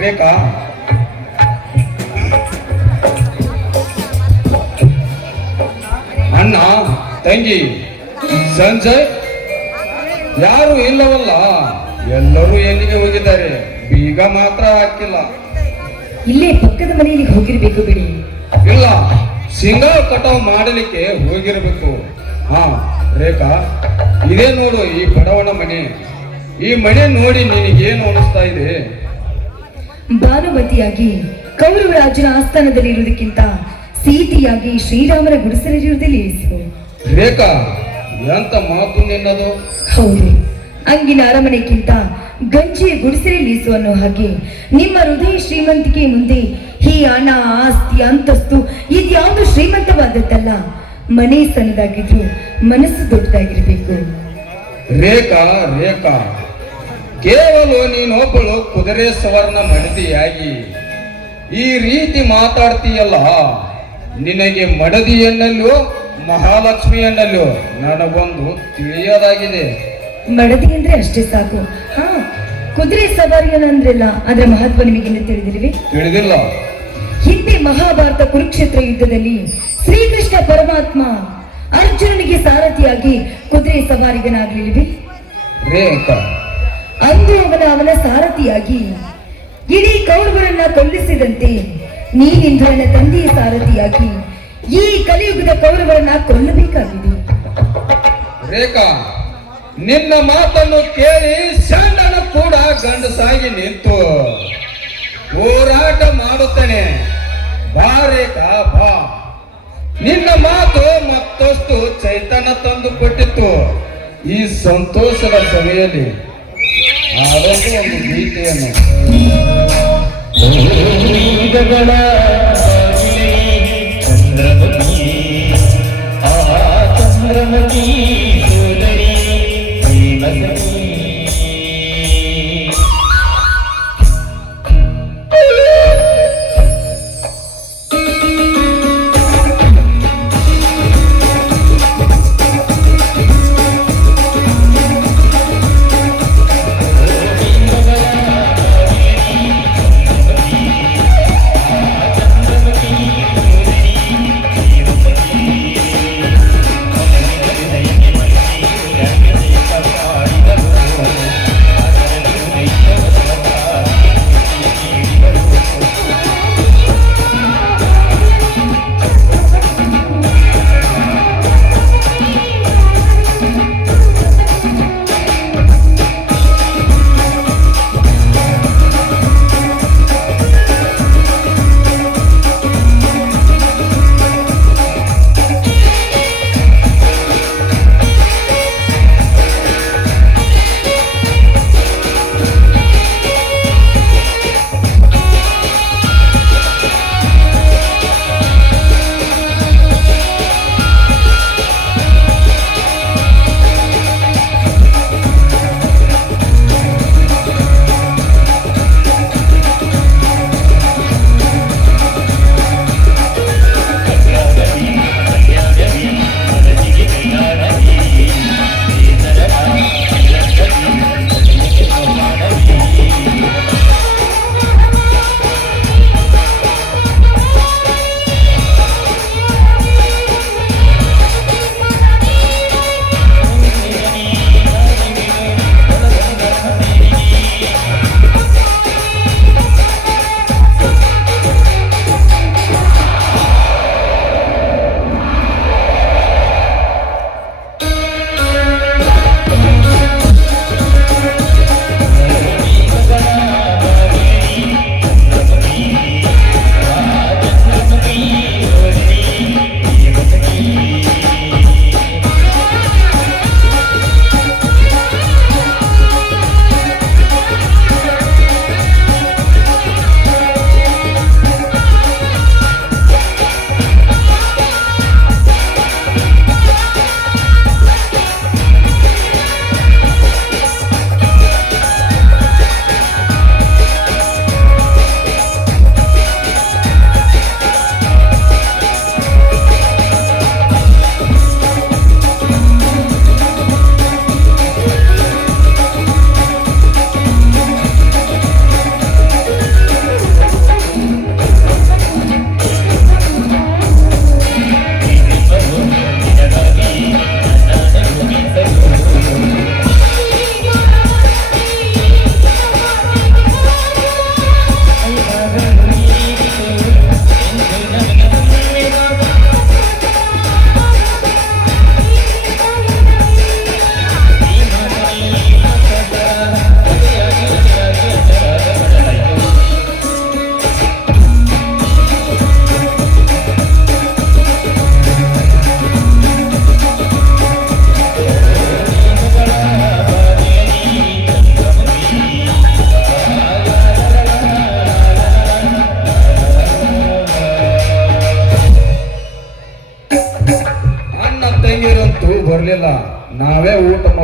ರೇಖಾ, ಅಣ್ಣ ತಂಗಿ ಸಂಜಯ್ ಯಾರು ಇಲ್ಲವಲ್ಲ, ಎಲ್ಲರೂ ಎಲ್ಲಿಗೆ ಹೋಗಿದ್ದಾರೆ? ಬೀಗ ಮಾತ್ರ ಹಾಕಿಲ್ಲ. ಇಲ್ಲೇ ಪಕ್ಕದ ಮನೆಯಲ್ಲಿ ಹೋಗಿರ್ಬೇಕು ಬಿಡಿ. ಇಲ್ಲ, ಸಿಂಗಲ್ ಕಟಾವ್ ಮಾಡಲಿಕ್ಕೆ ಹೋಗಿರಬೇಕು. ಹಾ ರೇಖಾ, ಇದೇ ನೋಡು ಈ ಬಡವನ ಮನೆ. ಈ ಮನೆ ನೋಡಿ ನಿನಗೇನು ಅನಿಸ್ತಾ ಇದೆ? ಭಾನುಮತಿಯಾಗಿ ಕೌರವರಾಜನ ಆಸ್ಥಾನದಲ್ಲಿ ಇರುವುದಕ್ಕಿಂತ ಸೀತೆಯಾಗಿ ಶ್ರೀರಾಮನ ಗುಡಿಸಲಿರುವುದಲ್ಲಿ ಇರಿಸು. ರೇಖಾ, ಎಂತ ಮಾತು ನಿನ್ನದು? ಹೌದು, ಅಂಗಿನ ಅರಮನೆಗಿಂತ ಗಂಜಿಯ ಗುಡಿಸಲಿಸು ಅನ್ನೋ ಹಾಗೆ ನಿಮ್ಮ ಹೃದಯ ಶ್ರೀಮಂತಿಕೆ ಮುಂದೆ ಈ ಹಣ ಆಸ್ತಿ ಅಂತಸ್ತು ಇದ್ಯಾವುದು ಶ್ರೀಮಂತವಾದದ್ದಲ್ಲ. ಮನೆ ಸಣ್ಣದಾಗಿದ್ರು ಮನಸ್ಸು ದೊಡ್ಡದಾಗಿರ್ಬೇಕು. ರೇಖಾ ರೇಖಾ, ಕೇವಲ ನೀನೊಬ್ಬಳು ಕುದುರೆ ಸವರ್ಣ ಮಡದಿಯಾಗಿ ಈ ರೀತಿ ಮಾತಾಡ್ತೀಯಲ್ಲ, ನಿನಗೆ ಮಡದಿ ಎನ್ನಲ್ಲೋ ಮಹಾಲಕ್ಷ್ಮಿ ಎನ್ನಲ್ಲೋ ನನಗೊಂದು ತಿಳಿಯೋದಾಗಿದೆ. ಮಡದಿ ಅಂದ್ರೆ ಅಷ್ಟೇ ಸಾಕು. ಹಾ, ಕುದುರೆ ಸವಾರಿಯನ್ನಂದ್ರಲ್ಲ, ಅದರ ಮಹತ್ವ ನಿಮಗಿನ್ನು ತಿಳಿದಿರುವೆ? ತಿಳಿದಿಲ್ಲ. ಹಿಂದೆ ಮಹಾಭಾರತ ಕುರುಕ್ಷೇತ್ರ ಯುದ್ಧದಲ್ಲಿ ಶ್ರೀಕೃಷ್ಣ ಪರಮಾತ್ಮ ಅರ್ಜುನನಿಗೆ ಸಾರಥಿಯಾಗಿ ಕುದುರೆ ಸವಾರಿಗನಾಗಲಿಲ್ವೇ? ರೇಖಾ, ಅಂದು ಅವನ ಸಾರಥಿಯಾಗಿ ಇಡೀ ಕೌರವರನ್ನ ಕೊಲ್ಲಿಸಿದಂತೆ ನೀನಿಂದು ನನ್ನ ತಂದೆಯ ಸಾರಥಿಯಾಗಿ ಈ ಕಲಿಯುಗದ ಕೌರವರನ್ನ ಕೊಲ್ಲಬೇಕಾಗಿದೆ. ರೇಖಾ, ನಿನ್ನ ಮಾತನ್ನು ಕೇಳಿ ಸಣ್ಣನ ಕೂಡ ಗಂಡಸಾಗಿ ನಿಂತು ಹೋರಾಟ ಮಾಡುತ್ತೇನೆ. ಬಾ ರೇಖಾ ಬಾ. ನಿನ್ನ ಮಾತು ಮತ್ತಷ್ಟು ಚೈತನ್ಯ ತಂದು ಕೊಟ್ಟಿತ್ತು. ಈ ಸಂತೋಷದ ಸಭೆಯಲ್ಲಿ ಆರೋಗ್ಯ ಒಂದು ಗೀತೆಯನ್ನು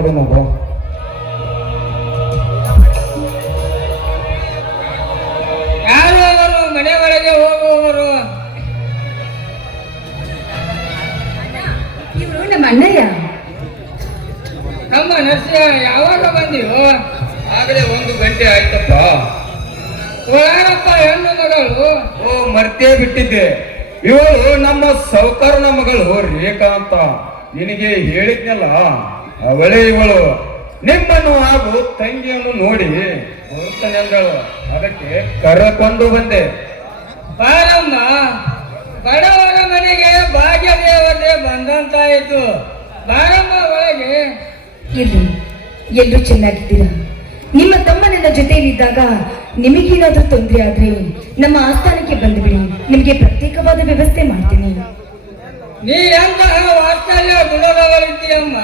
ಮಾಡೋಣ ಬಾ. ಯಾರು ಅವರು ಮನೆ ಒಳಗೆ ಹೋಗುವವರು? ಇವರು ನಮ್ಮ ಅಣ್ಣಯ್ಯ. ನಮ್ಮ ನರಸಿಂಹ ಯಾವಾಗ ಬಂದಿವು? ಆಗಲೇ 1 ಗಂಟೆ ಆಯ್ತಪ್ಪ. ಯಾರಪ್ಪ ಹೆಣ್ಣು ಮಗಳು? ಓ, ಮರ್ತೇ ಬಿಟ್ಟಿದ್ದೆ. ಇವಳು ನಮ್ಮ ಸೌಕರ್ನ ಮಗಳು ರೇಖಾ ಅಂತ. ನಿನಗೆ ಹೇಳಿದ್ನಲ್ಲ, ಅವಳೇ ಇವಳು. ನಿಮ್ಮನ್ನು ಹಾಗೂ ತಂಗಿಯನ್ನು ನೋಡಿ ಬರುತ್ತಾನೆ ಅಂದಳು. ಅದಕ್ಕೆ ಕರೆಕೊಂಡು ಬಂದೆ. ಬಾರಮ್ಮ, ಬಡವರ ಮನೆಗೆ ಭಾಗ್ಯ ದೇವತೆ ಬಂದಂತಾಯಿತು. ಬಾರಮ್ಮ ಒಳಗೆ. ಇರ್ಲಿ, ಎಲ್ಲರೂ ಚೆನ್ನಾಗಿದ್ದೀರಾ? ನಿಮ್ಮ ತಮ್ಮ ನನ್ನ ಜೊತೆಯಲ್ಲಿದ್ದಾಗ ನಿಮಗೇನಾದ್ರೂ ತೊಂದರೆ ಆದ್ರೆ ನಮ್ಮ ಆಸ್ಥಾನಕ್ಕೆ ಬಂದುಬಿಡಿ, ನಿಮಗೆ ಪ್ರತ್ಯೇಕವಾದ ವ್ಯವಸ್ಥೆ ಮಾಡ್ತೀನಿ. ನೀ ಎಂತಹ ವಾತ್ಸಲ್ಯ ಗುಣದವಳಿದ್ದೀಯಮ್ಮ.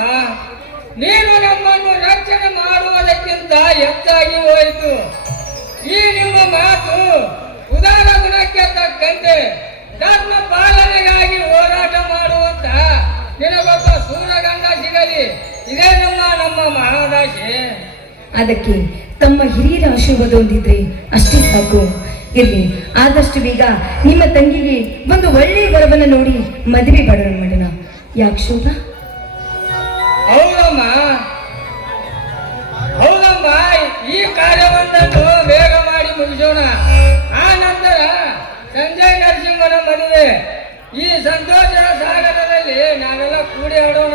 ನೀನು ನಮ್ಮನ್ನು ರಕ್ಷಣೆ ಮಾಡುವುದಕ್ಕಿಂತ ಹೆಚ್ಚಾಗಿ ಹೋಯಿತು. ಈ ನಿಮ್ಮ ಮಾತು ಉದಾರ ಗುಣಕ್ಕೆ ತಕ್ಕಂತೆ ಧರ್ಮ ಪಾಲನೆಗಾಗಿ ಹೋರಾಟ ಮಾಡುವಂತ ನಿನಗೊಬ್ಬ ಸೂರಗಂಡ ಸಿಗಲಿ. ಇದೇ ನಮ್ಮ ಮಹಾದಾಶೆ. ಅದಕ್ಕೆ ತಮ್ಮ ಹಿರಿಯರ ಆಶೀರ್ವಾದ ಹೊಂದಿದ್ರೆ ಅಷ್ಟೇ ಸಾಕು. ಇರ್ಲಿ, ಆದಷ್ಟು ಬೇಗ ನಿಮ್ಮ ತಂಗಿಗೆ ಒಂದು ಒಳ್ಳೆಯ ವರವನ್ನು ನೋಡಿ ಮದುವೆ ಮಾಡೋಣ. ಯಾಕೆ ಶೋಭ? ಹೌದಮ್ಮ, ಈ ಕಾರ್ಯವೊಂದನ್ನು ಬೇಗ ಮಾಡಿ ಮುಗಿಸೋಣ. ಆ ನಂತರ ಸಂಜಯ್ ನರಸಿಂಹನ ಮದುವೆ. ಈ ಸಂತೋಷದ ಸಾಗರದಲ್ಲಿ ನಾವೆಲ್ಲ ಕೂಡಿ ಆಡೋಣ.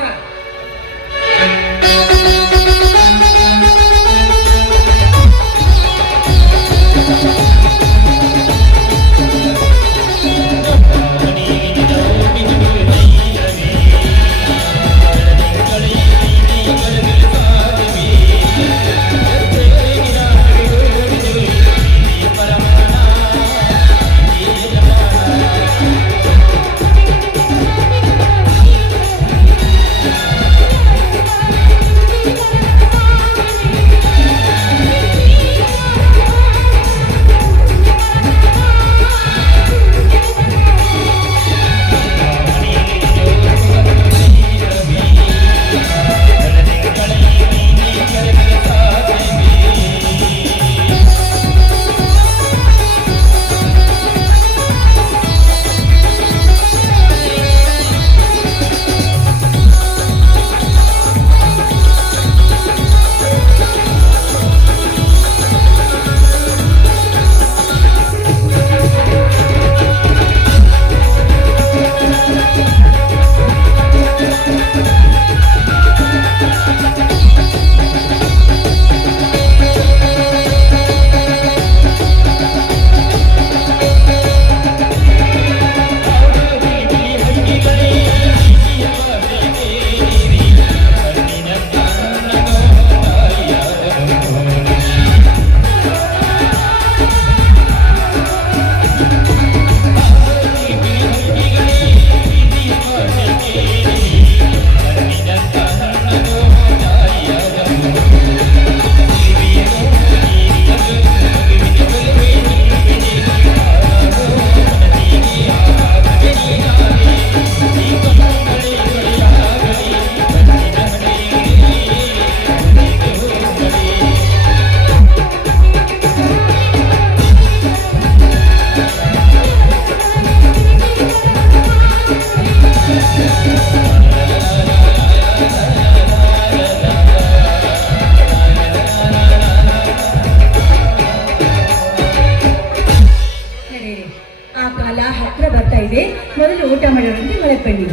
ಮೊದಲು ಊಟ ಮಾಡೋರಂತೆ ಒಳಗೆ ಬನ್ನಿ.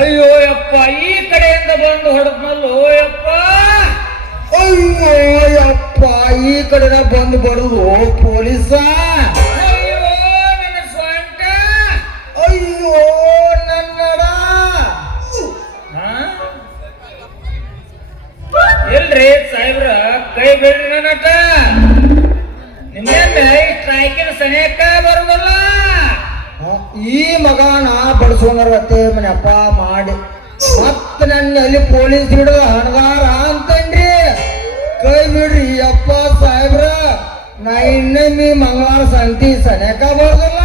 ಅಯ್ಯೋ ಯಪ್ಪ, ಈ ಕಡೆಯಿಂದ ಬಂದು ಹೊಡೆದ್ನಲ್ಲೋ ಯಪ್ಪ. ಅಯ್ಯೋ ಯಪ್ಪ, ಈ ಕಡೆ ಬಂದು ಬರುದು ಪೊಲೀಸ. ಅಯ್ಯೋ ನನ್ನ ಸ್ವಂಟ. ಅಯ್ಯೋ ನನ್ನಡ. ಎಲ್ರಿ ಸಾಹೇಬ್ರ, ಕೈ ಬಿಡ್ರಿ ನಟ. ನಿಮ್ಮೇಲೆ ಸ್ಟ್ರೈಕಿನ ಸನೇಕ ಬರುದಲ್ಲ. ಈ ಮಗನ ಬಡಿಸ್ಕೊಂಡರತ್ತೆ ಮನೆಯಪ್ಪ ಮಾಡಿ ಮತ್ತ ನನ್ನ ಅಲ್ಲಿ ಪೊಲೀಸ್ ಹಿಡಿದ ಹಣದಾರ ಅಂತನ್ರಿ ಕೈ ಬಿಡ್ರಿ ಅಪ್ಪ ಸಾಹೇಬ್ರ ನಾ ಇನ್ನೊಮ್ಮೆ ಮಂಗಳವಾರ ಸಂತಿ ಸನೇಕ ಬರ್ದಲ್ಲ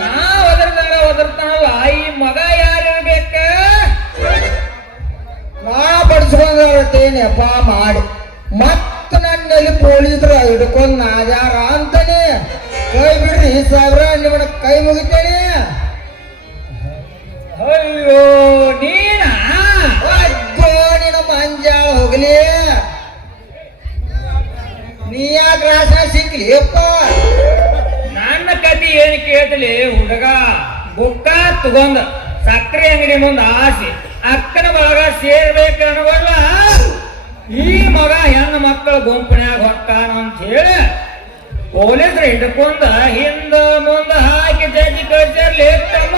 ನಾ ಒದರ್ತಾನಲ್ಲ ಈ ಮಗ ಯಾರಿರ್ಬೇಕ ನಾ ಬಡಿಸ್ಕೊಂಡರತ್ತೇನಪ್ಪ ಮಾಡಿ ಮತ್ತ ನನ್ನಲ್ಲಿ ಪೊಲೀಸರು ಹಿಡ್ಕೊಂಡ್ ನಾದ್ಯಾರ ಅಂತಾನೆ ಕೈ ಬಿಡ್ರಿ ಸಾಹೇಬ್ರ ನಿಮ್ಮನ್ನ ಕೈ ಮುಗಿತೇನೆ ಅಯ್ಯೋ ನೀನಾ ನಿನ್ನ ಮಂಜಾಳ ಹೋಗ್ಲಿ ನೀ ಯಾಕೆ ರಾಸ ಸಿಕ್ಲಿ ಅಪ್ಪ ನನ್ನ ಕತಿ ಏನ್ ಕೇಳ್ತಲಿ ಹುಡುಗ ಬುಕ್ಕ ತಗೊಂಡ ಸಕ್ಕರೆ ಅಂಗಡಿ ಮುಂದ ಆಸೆ ಅಕ್ಕನ ಬಳಗ ಸೇರ್ಬೇಕನ್ನವಲ್ಲ ಈ ಮಗ ಹೆಣ್ಣು ಮಕ್ಕಳ ಗುಂಪನ್ಯಾಗ ಹೊಕ್ಕಾನ ಅಂತ ಹೇಳಿ ಪೊಲೀಸರು ಹಿಡ್ಕೊಂಡ ಹಿಂದ ಮುಂದ ಹಾಕಿ ಜಡ್ಜಿ ಕಳ್ಸರ್ಲಿ ತಮ್ಮ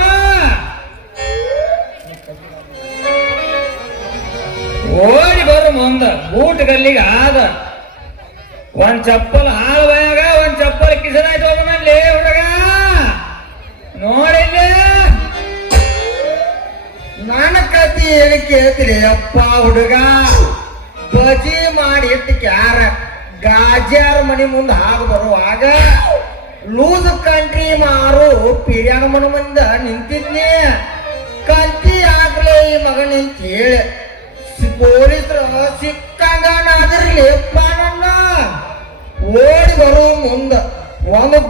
ಓಡಿ ಬರು ಮುಂದ ಬೂಟ್ ಗಲ್ಲಿಗೆ ಆದ ಒಂದ್ ಚಪ್ಪಲ್ ಹಾಲು ಬಯಾಗ ಒಂದ್ ಚಪ್ಪಲ್ ಕಿಸದಾಯ್ತು ಹೋಗನಲ್ಲಿ ಹುಡುಗ ನೋಡಿಲ್ಲ ನನ್ನ ಕತಿ ಏನು ಕೇಳ್ತೀರಿ ಅಪ್ಪ ಹುಡುಗ ಬಜಿ ಮಾಡಿ ಇಟ್ಟು ಕ್ಯಾರ ಗಾಜಾರ ಮನಿ ಮುಂದೆ ಹಾಗೆ ಬರುವಾಗ ಲೂಸ್ ಕಂಟ್ರಿ ಮಾರು ಪಿರ್ಯಾನ ಮನ ಮುಂದ ನಿಂತಿದ್ನಿ ಕಂತಿ ಹಾಕ್ಲೆ ಈ ಮಗನ ಅಂತ ಹೇಳಿ ಪೊಲೀಸರು ಸಿಕ್ಕಂಗ ನಾದಿರ್ಲಿ ಅಪ್ಪ ನನ್ನ ಓಡಿ ಬರೋ ಮುಂದ ಓಡಿ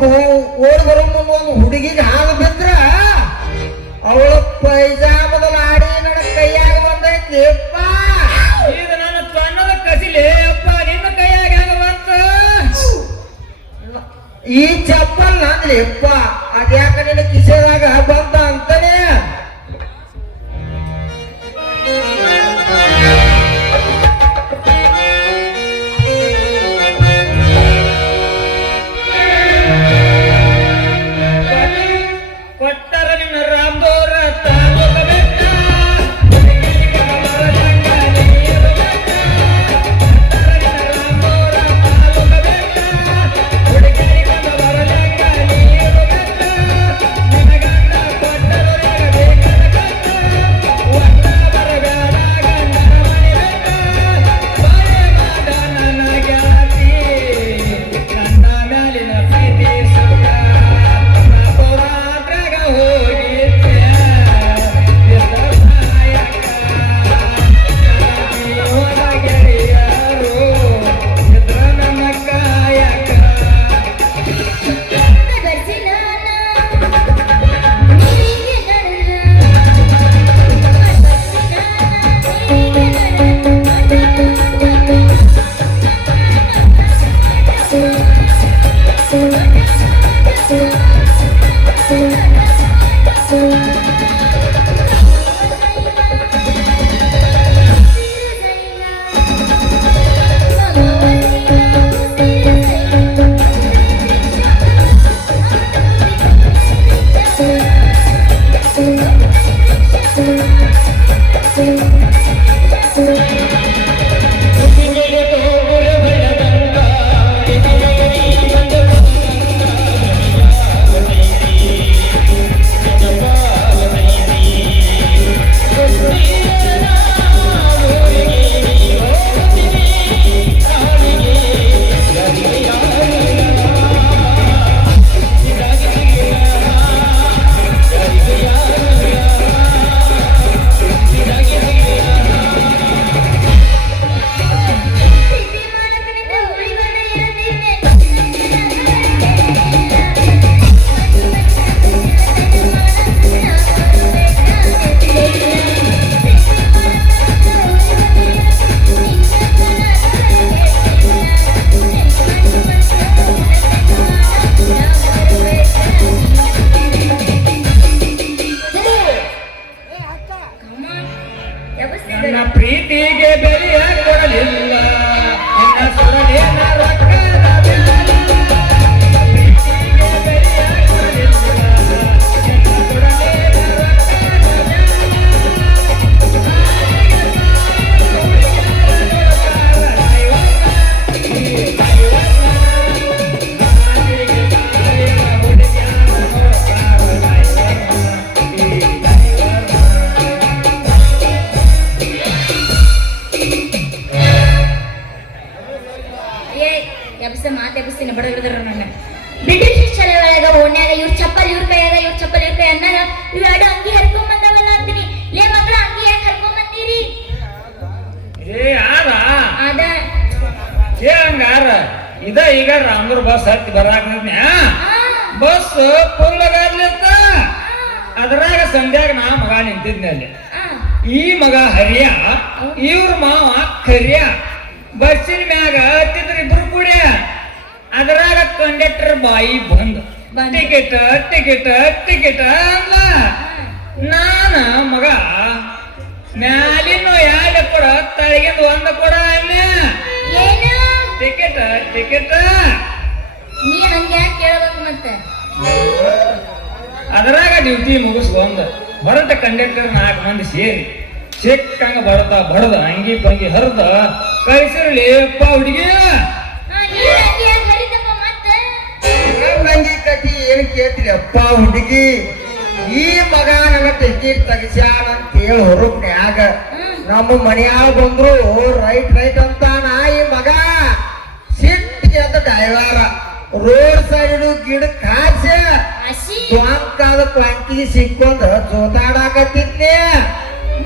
ಬರೋ ಮುಂದ ಒಂದು ಹುಡುಗಿಗೆ ಹಾಗೆ ಬಿದ್ರ ಅವಳ ಪೈಜಾಮದ ಲಾಡಿ ನನ್ನ ಕೈಯಾಗ ಬಂದೈತಿ ಅಪ್ಪ ಈಗ ನನ್ನ ಸಣ್ಣದ ಕಸಿಲೆ ಅಪ್ಪ ನಿನ್ನ ಕೈಯಾಗ ಹೆಂಗ ಬಂತ ಈ ಚಪ್ಪಲ್ ನಂದ್ಲಿ ಅಪ್ಪ ಅದ್ಯಾಕ ನಿನ್ನ ಕಿಸೆದಾಗ ಬಂತ ಅಂತಾನೆ ಕೊಟ್ಟರ ನಿನ್ನ ರಾಮದೋರ ತಾಲೂಕ ಬೆಟ್ಟ ನನ್ನ ಪ್ರೀತಿಗೆ ಬೆಲೆಯ ಕೊಡಲಿಲ್ಲ ನಿನ್ನ ಸುರಲೇನ ರೊಕ್ಕದ ಬೆಲೆ. ಪ್ರೀತಿಗೆ ಬೆಲೆಯ ಕೊಡಲಿಲ್ಲ ನಿನ್ನ ಸುರಲೇನ ರೊಕ್ಕದ ಬೆಲೆ. ಇವೆರಡು ಅಂಗಿ ಹರ್ಕೊಂಡ್ ಬಂದವಲ್ಲ ಅಂತೀನಿ. ಲೇ ಮಕ್ಳ ಅಂಗಿ ಯಾಕೆ ಹರ್ಕೊಂಡ್ ಬಂದಿರಿ? ಏ ಆದ ಅದ ಏ ಹಂಗಾರ ಇದ ಈಗ ರಾಮೂರ್ ಬಸ್ ಹತ್ತಿ ಬರಾಕತ್ನಿ ಬಸ್ ಫುಲ್ ಆಗರ್ಲಿತ್ತ ಅದ್ರಾಗ ಸಂಧ್ಯಾಗ ನಾ ಮಗ ನಿಂತಿದ್ನಿ ಅಲ್ಲಿ. ಈ ಮಗ ಹರಿಯ ಇವ್ರ ಮಾವ ಕರಿಯ ಬಸ್ಸಿನ ಮ್ಯಾಗ ಹತ್ತಿದ್ರ ಇಬ್ರು ಕೂಡ ಅದ್ರಾಗ ಕಂಡಕ್ಟರ್ ಬಾಯಿ ಬಂದ್ ಟಿಕೆಟ್ ಟಿಕೆಟ್ ಟಿಕೆಟ್ ಅಲ್ಲ. ನಾನ ಮಗ ಮ್ಯಾಲಿನ ಎರಡು ಕೊಡ ತಳಗಿಂದ ಒಂದ ಕೊಡ ಅಲ್ಲಿ ಏನು ಟಿಕೆಟ್ ಟಿಕೆಟ್. ನೀ ಹಂಗೆ ಯಾಕೆ ಕೇಳ್ಬೇಕು ಮತ್ತೆ? ಅದರಾಗ ಡ್ಯೂಟಿ ಮುಗಿಸ್ಕೊಂಡ್ ಹೊರಟ ಕಂಡಕ್ಟರ್ 4 ಮಂದಿ ಸೇರಿ ಸಿಕ್ಕಂಗ ಬರ್ತಾ ಬಡದ ಅಂಗಿ ಪಂಗಿ ಹರಿದ ಕಳಿಸಿರ್ಲಿ ಅಪ್ಪ ಹುಡುಗಿ. ನೀ ಹಂಗೆ ಯಾಕೆ ಹರಿದಪ್ಪ ಮತ್ತೆ? ನಂಗೆ ಕತಿ ಏನ್ ಕೇಳ್ತೀರಿ ಅಪ್ಪ ಹುಡುಗಿ? ಈ ಮಗ ನನ್ನ ಟಿಕೆಟ್ ತೆಗಿಸ್ಯಾನ ಅಂತ ಹೇಳಿ ಹೊರಗ್ನ್ಯಾಗ ನಮ್ಮ ಮನೆಯಾಗ ಬಂದ್ರು ರೈಟ್ ರೈಟ್ ಅಂತ ನಾ ಈ ಮಗ ಸಿಟ್ಟಿಗೆ ಅಂತ ಡ್ರೈವರ ರೋಡ್ ಸೈಡ್ ಗಿಡ ಕಾಸ ಹಸಿ ಸ್ವಾಂಕಾದ ಕ್ವಾಂಟಿಗೆ ಸಿಕ್ಕೊಂಡ ಜೋತಾಡಕತ್ತಿದ್ನೆ.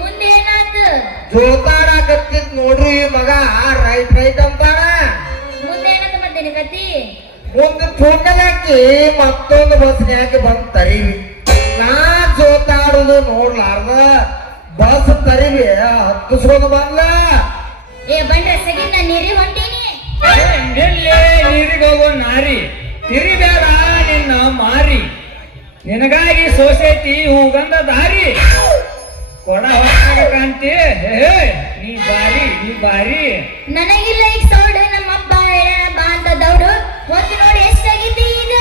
ಮುಂದೆ ಏನಾಯ್ತು? ಜೋತಾಡಕತ್ತಿದ್ ನೋಡ್ರಿ ಈ ಮಗ ರೈಟ್ ರೈಟ್ ಅಂತಾನ. ಮುಂದೆ ಏನಾಯ್ತು ಮತ್ತೆ ನಿನಗತಿ? ಮುಂದೆ ಫೋನ್ಯಾಕಿ ಮತ್ತೊಂದು ಬಸ್ನ್ಯಾಕ ಬಂದ್ ತರಿವಿ. ನಾ ಜೋತಾಡುದು ನೋಡ್ಲಾರ್ದ ಬಸ್ ತರಿವಿ ಹತ್ತಿಸ್ಕೊಂಡ್ ಬಂದ. ಏ ಬಂದ್ರೆ ಸಗಿ ನಾ ನೀರಿ ಹೊಂಟೀನಿ. ನೀರಿಗೆ ಹೋಗೋ ನಾರಿ ತಿರಿಬೇಡ ನಿನ್ನ ಮಾರಿ ನಿನಗಾಗಿ ಸೋಸೈತಿ ಹೂಗಂಧ ದಾರಿ ಕೊಡ ಹೊತ್ತಾಗ ಕಾಂತಿ ಹೇ ನೀ ಬಾರಿ ನೀ ಬಾರಿ. ನನಗಿಲ್ಲ ಈಗ ಸೌಡು ನಮ್ಮ ಅಪ್ಪ ಹೇಳ ಬಾ ಅಂತ ದೌಡು ಹೊತ್ತು ನೋಡಿ ಎಷ್ಟಾಗಿದ್ದಿ ಈಗ?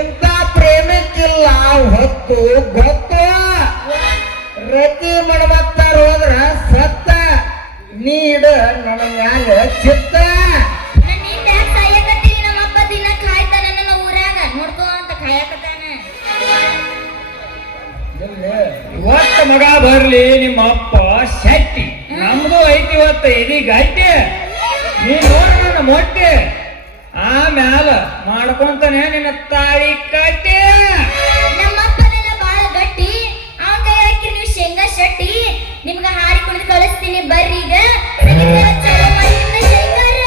ಇಂಥ ಪ್ರೇಮಕ್ಕಿಲ್ಲ ಹೊತ್ತು ಗೊತ್ತು. ರತಿ ಮಡಮತ್ತಾರ ಹೋದ್ರ ಸತ್ತ ನೀಡ ನನ್ನ ಮ್ಯಾಲ ಚಿತ್ತ. ನನ್ನ ಹಿಂದೆ ಯಾಕೆ ಸಾಯಕತ್ತೀನಿ? ನಮ್ಮ ಅಪ್ಪ ದಿನ ಕಾಯ್ತಾನ ನನ್ನ ಊರಾಗ ನೋಡ್ಕೋ ಅಂತ ಕಾಯಕತ್ತಾನ. ಇವತ್ತ ಮಗ ಬರ್ಲಿ ನಿಮ್ಮ ಅಪ್ಪ ಶೆಟ್ಟಿ ನಮ್ದು ಐತಿ ಇವತ್ತ ಎದಿ ಗಟ್ಟಿ ನೀ ನೋಡ ನನ್ನ ಮೊಟ್ಟೆ ಆಮ್ಯಾಲ ಮಾಡ್ಕೊಂತಾನೆ ನಿನ್ನ ತಾಳಿ ಕಟ್ಟಿ. ನಮ್ಮ ಅಪ್ಪನೆಲ್ಲ ಬಾಳ ಗಟ್ಟಿ ಅವನ ಕೈ ಹಾಕಿ ನೀವು ಶೇಂಗಾ ಶೆಟ್ಟಿ ನಿಮ್ಗ ಹಾರಿ ಕುಡಿದು ಕಳಿಸ್ತೀನಿ ಬರ್ರಿ ಈಗ. ಚಲೋ ಮಾಡಿ ನಿಮ್ನ ಶೇಂಗಾರ.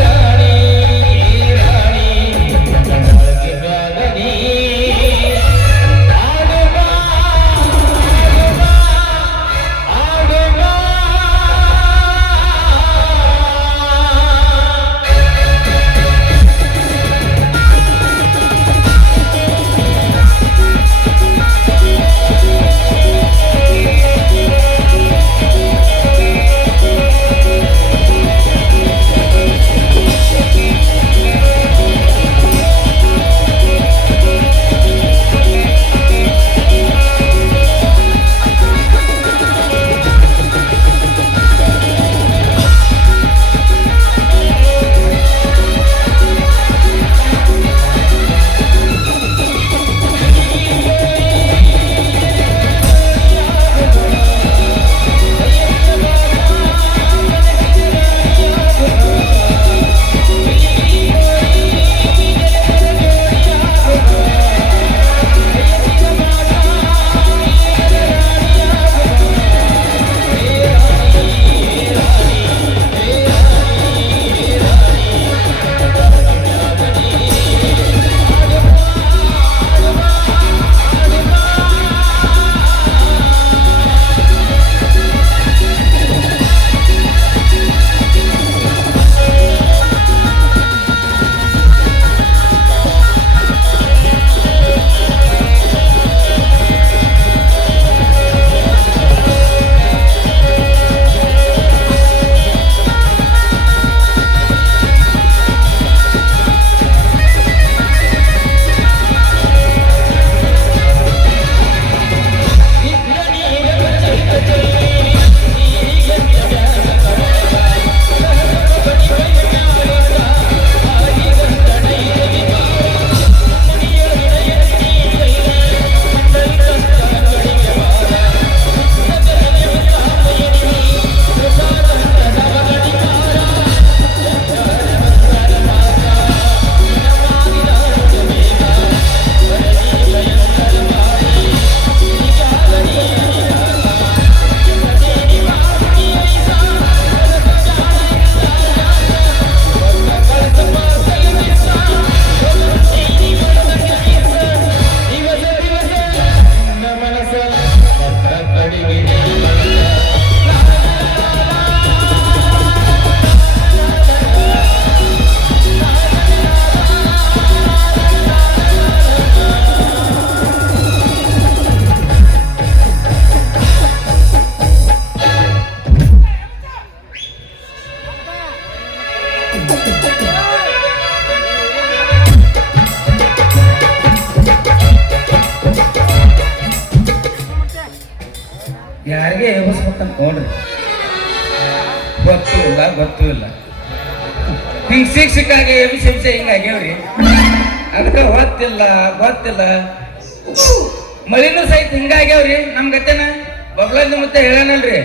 ರಾಣಿ ಯಾರಿಗೆ ಎಬ್ಬಿಸ್ಬೇಕಂತ ನೋಡ್ರಿ. ಗೊತ್ತೂ ಇಲ್ಲ ಹಿಂಗ್ ಸಿಕ್ಕಾಗಿ ಎಬ್ಬಿಸಿ ಹಿಂಗಾಗ್ಯಾವ್ರಿ. ಅದಕ್ಕೆ ಗೊತ್ತಿಲ್ಲ ಮಳಿನೂ ಸಹಿತ ಹಿಂಗಾಗ್ಯಾವ್ರಿ. ನಮ್ ಗತೆನ ಬಗ್ಲಲ್ಲಿ ಮತ್ತೆ ಹೇಳನಲ್ರಿ,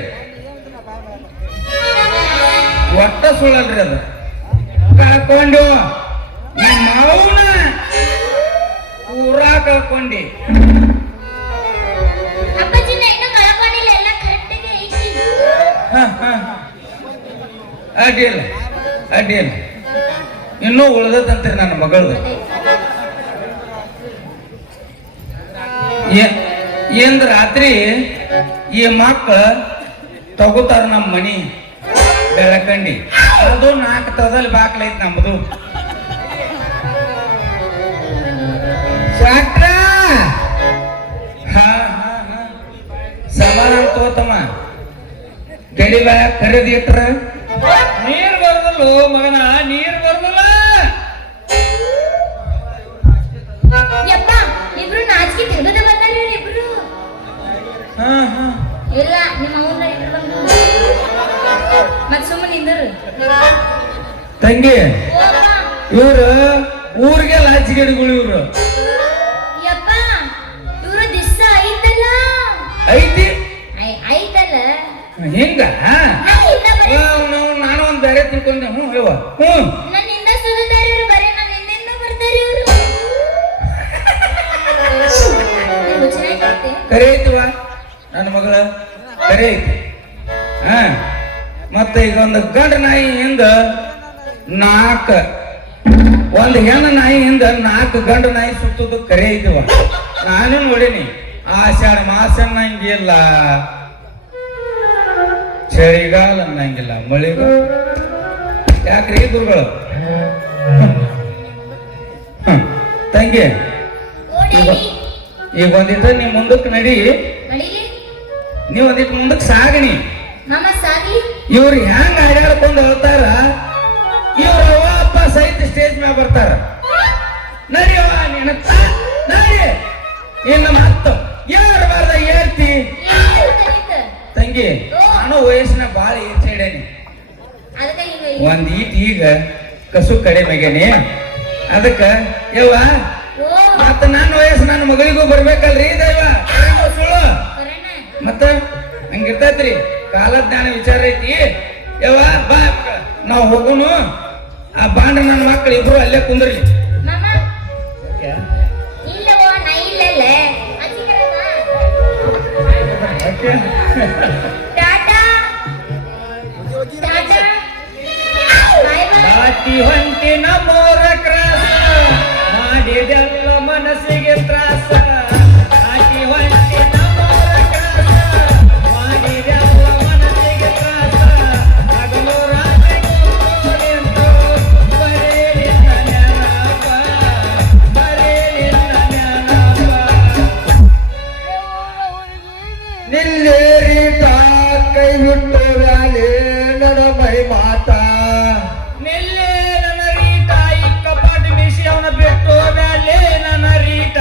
ಒಟ್ಟ ಸುಳ್ಳಲ್ರಿ ಅದು. ಕಳ್ಕೊಂಡು ನಿಮ್ಮ ಮಾವನ ಪೂರಾ ಕಳ್ಕೊಂಡಿ. ಅಪ್ಪಾಜಿನ ಇನ್ನೂ ಕಳ್ಕೊಂಡಿಲ್ಲ, ಎಲ್ಲ ಕರೆಕ್ಟಾಗಿ ಐತಿ. ಅಡ್ಡಿಲ್ಲ ಇನ್ನೂ ಉಳ್ದದಂತ್ರಿ ನನ್ನ ಮಗಳದು. ಏನ್ರ ರಾತ್ರಿ ಈ ಮಕ್ಕಳು ತಗೋತಾರ ನಮ್ಮ ಮನಿ ಬೆಳಕಂಡಿ. ಅದು 4 ತರದಲ್ಲಿ ಬಾಕ್ಲೈತ್ ನಮ್ದು. ಶಾಸ್ತ್ರ ಸಮಾನ ತೋತಮ್ಮ ಗಡಿ ಬಾಯ ಖರೀದಿ ಇಟ್ರ ನೀರ್ ಬರ್ದಲ್ಲ ಮಗನ, ನೀರ್ ಬರ್ದಲ್ಲ. ಯಪ್ಪ ಇಬ್ರು ನಾಚಿಕೆ ತಿರ್ಗದ ಬಂದಾರ ಇಬ್ರು. ಇಲ್ಲ ನಿಮ್ಮ ಅವ್ನ ಇಬ್ರು ಬಂದ್ರು ಮತ್ ಸುಮ್ಮನೆ ನಿಂದರು. ತಂಗಿ ಓಪ್ಪ ಇವ್ರು ಊರಿಗೆ ಲಾಚಿಗಡಿಗಳು ಇವ್ರು. ಯಪ್ಪ ಇವ್ರು ದಿವ್ಸ ಐತಲ್ಲ ಐತಿ ಐತಲ್ಲ ಹಿಂಗ ನಾನು ಒಂದ್ ಬೇರೆ ತಿಳ್ಕೊಂಡೆ. ನನ್ನಿಂದ ಸುಧಾರ ಇವ್ರು ಬರೀ ನನ್ನ ಹಿಂದಿಂದ ಬರ್ತಾರೆ ಇವ್ರು. ಕರೆ ಐತಿವ ನನ್ನ ಮಗಳ ಕರೆ ಐತಿ. ಮತ್ತೆ ಈಗ ಒಂದು ಗಂಡ ನಾಯಿ ಹಿಂದ 4 ಒಂದು ಹೆಣ್ಣು ನಾಯಿ ಹಿಂದ 4 ಗಂಡ ನಾಯಿ ಸುತ್ತದು ಕರೆ ಐತಿವ. ನಾನು ನೋಡೀನಿ. ಆಷಾಢ ಮಾಸ ಅನ್ನಂಗಿಲ್ಲ, ಚಳಿಗಾಲ ಅನ್ನಂಗಿಲ್ಲ, ಮಳೆಗಾಲ. ಯಾಕ್ರಿ ಗುರುಗಳು? ತಂಗಿ ಈಗ ಒಂದಿಟ್ಟು ನೀ ಮುಂದಕ್ಕೆ ನಡಿ, ನೀವ್ ಒಂದಿಟ್ಟು ಮುಂದಕ್ಕೆ ಸಾಗಣಿ. ಇವ್ರು ಹೆಂಗ ಆಡಾಡ್ಕೊಂಡು ಹೇಳ್ತಾರ, ಇವ್ರ ಅವ್ವ ಅಪ್ಪ ಸಹಿತ ಸ್ಟೇಜ್ ಮ್ಯಾಗ ಬರ್ತಾರ. ನಡಿಯವ ನೀನ ನಡಿ, ಇನ್ನು ಮತ್ತ ಯಾರು ಬಾರ್ದ ಏರ್ತಿ. ತಂಗಿ ನಾನು ವಯಸ್ಸಿನ ಬಾಳ ಈಚೆಡೇನಿ. ಒಂದ್ ಈಗ ಕಸು ಕಡಿಮೆಗೇನಿ. ಅದಕ್ಕ ಯವ್ವ ಮತ್ತ ನನ್ನ ವಯಸ್ಸು ನನ್ನ ಮಗಳಿಗೂ ಬರ್ಬೇಕಲ್ರಿ ದೈವ. ಸುಳ್ಳು ಮತ್ತ ಹಂಗಿರ್ತೈತ್ರಿ. ಕಾಲಜ್ಞಾನ ವಿಚಾರ ಐತಿ. ಯವ್ವ ಬಾ ನಾವ್ ಹೋಗುನು. ಆ ಬಾಂಡ ನನ್ನ ಮಕ್ಕಳು ಇಬ್ರು ಅಲ್ಲೇ ಕುಂದ್ರಿ. ದಾಟಿ ಹೊಂಟಿ ನಮ್ಮೋರ ಕ್ರಾಸ, ಮಾಡಿದೆಲ್ಲ ಮನಸ್ಸಿಗೆ ತ್ರಾಸ. ದಾಟಿ ಹೊಂಟಿ ನಮ್ಮೋರ ಕ್ರಾಸ, ಮಾಡಿದೆಲ್ಲ ಮನಸ್ಸಿಗೆ ತ್ರಾಸ. ಹಗಲು ರಾತ್ರಿ ನಿಂತು ಬರೇಲಿನ ನೆನಪ, ಬರೇಲಿನ ನೆನಪ. ನಿಲ್ಲೇರಿ ಕೈ ಬಿಟ್ಟು ವ್ಯಾಲೆ ನಡಮೈ ಮಾತಾ. ನಿಲ್ಲೇ ನನ್ನ ರೀಟ, ಈ ಕಪಾಟ ಮೀಸಿ ಅವನ ಬಿಟ್ಟು ಬ್ಯಾಲೆ ನನ್ನ ರೀಟ.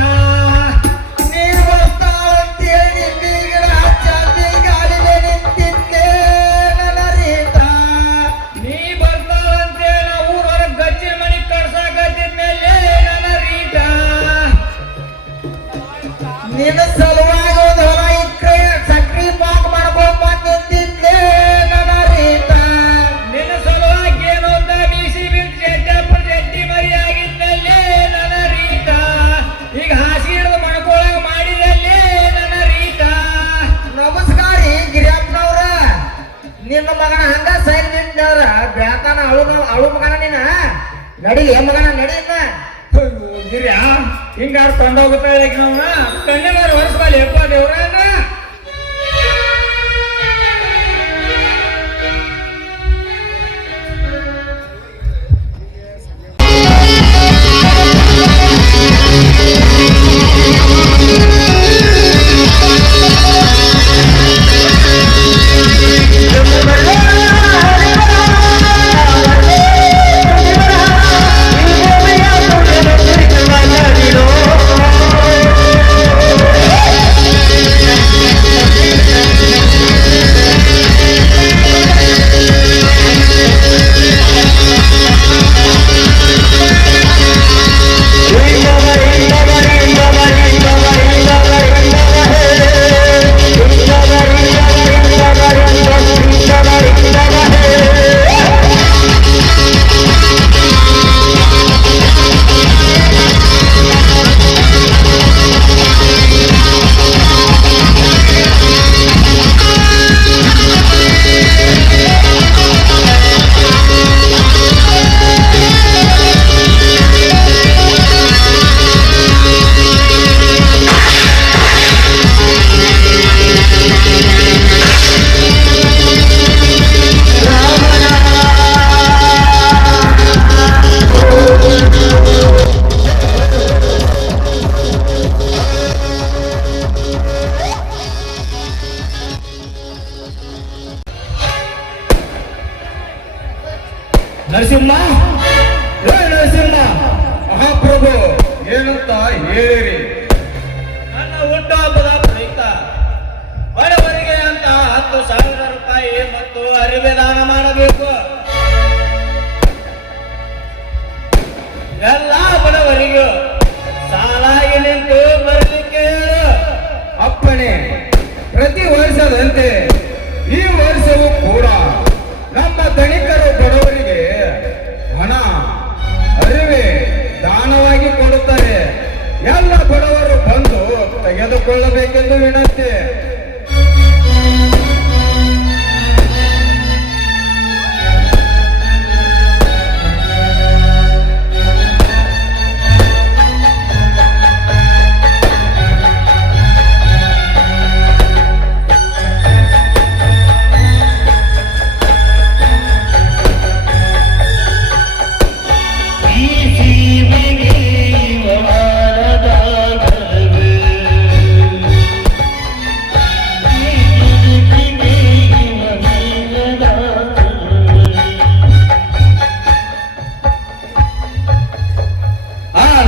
ನೀರು ಬರ್ತಾವಂತೆ ನಿಂದಿಗಿಡ ಚಂದಿ ಗಾಳಿಲೆ ನಿಂತಿದ್ದೆ ನನ್ನ ರೀಟ. ನೀ ಬರ್ತಾವಂತೆ ನಾ ಊರೊಳಗ ಗಚ್ಚಿನ ಮನಿ ಕಳ್ಸಾಕತ್ತಿದ್ಮೇಲೆ ನನ್ನ ರೀಟ. ನಿನ್ನ ಸಲುವಾಗಿ ಒಂದು ಹೊಲ ಇಕ್ಕರೆ ಸಕ್ರಿ ಪಾಕ್ ಮಾಡ್ಕೊಂಡ್ ಬಂದಿದ್ದೆ ನನ್ನ ರೀಟ. ನಿನ್ನ ಸಲುವಾಗಿ ಏನೊಂದ ಮೀಸಿ ಬಿಟ್ಟು ಜಡ್ಡಿ ಮರಿ ಆಗಿದ್ಮೇಲೆ ನನ್ನ ರೀಟ. ಈಗ ಹಾಸಿ ಹಿಡಿದು ಮಣ್ಕೊಳಗ ಮಾಡಿದಲ್ಲಿ ನನ್ನ ರೀಟ. ನಮಸ್ಕಾರ ಗಿರಿಯಪ್ಪನವ್ರ. ನಿನ್ನ ಮಗನ ಹಂಗ ಸೈಲೆಂಟ್ ಬೆಳತಾನ ಅಳು ಮಗನ ನೀನ. ನಡಿಲಿ ಮಗನ ನಡಿನ. ಗಿರ್ಯಾ ಹಿಂಗಾರು ಕೊಂಡೋಗುತ್ತಾಳೆ ನಾವು ಕಣ್ಣಿನ ವರ್ಷ ಎಪ್ಪ ದೇವ್ರ. ಹೇಳಿರಿ. ನನ್ನ ಹುಟ್ಟುಹಬ್ಬದ ಪ್ರಯುಕ್ತ ಬಡವರಿಗೆ ಅಂತ 10,000 ರೂಪಾಯಿ ಮತ್ತು ಅರಿವೆ ದಾನ ಮಾಡಬೇಕು. ಎಲ್ಲ ಬಡವರಿಗೂ ಸಾಲಾಗಿ ನಿಂತು ಬರಲಿಕ್ಕೆ ಹೇಳು. ಅಪ್ಪಣೆ. ಪ್ರತಿ ವರ್ಷದಂತೆ ಈ ವರ್ಷವೂ ಕೂಡ ನಮ್ಮ ಧನಿಕರು ಬಡವರಿಗೆ ಹಣ ಅರಿವೆ ದಾನವಾಗಿ ಕೊಡುತ್ತಾರೆ. ಎಲ್ಲ ಬಡವರು ಬಂದು ತೆಗೆದುಕೊಳ್ಳಬೇಕೆಂದು ವಿನಂತಿ.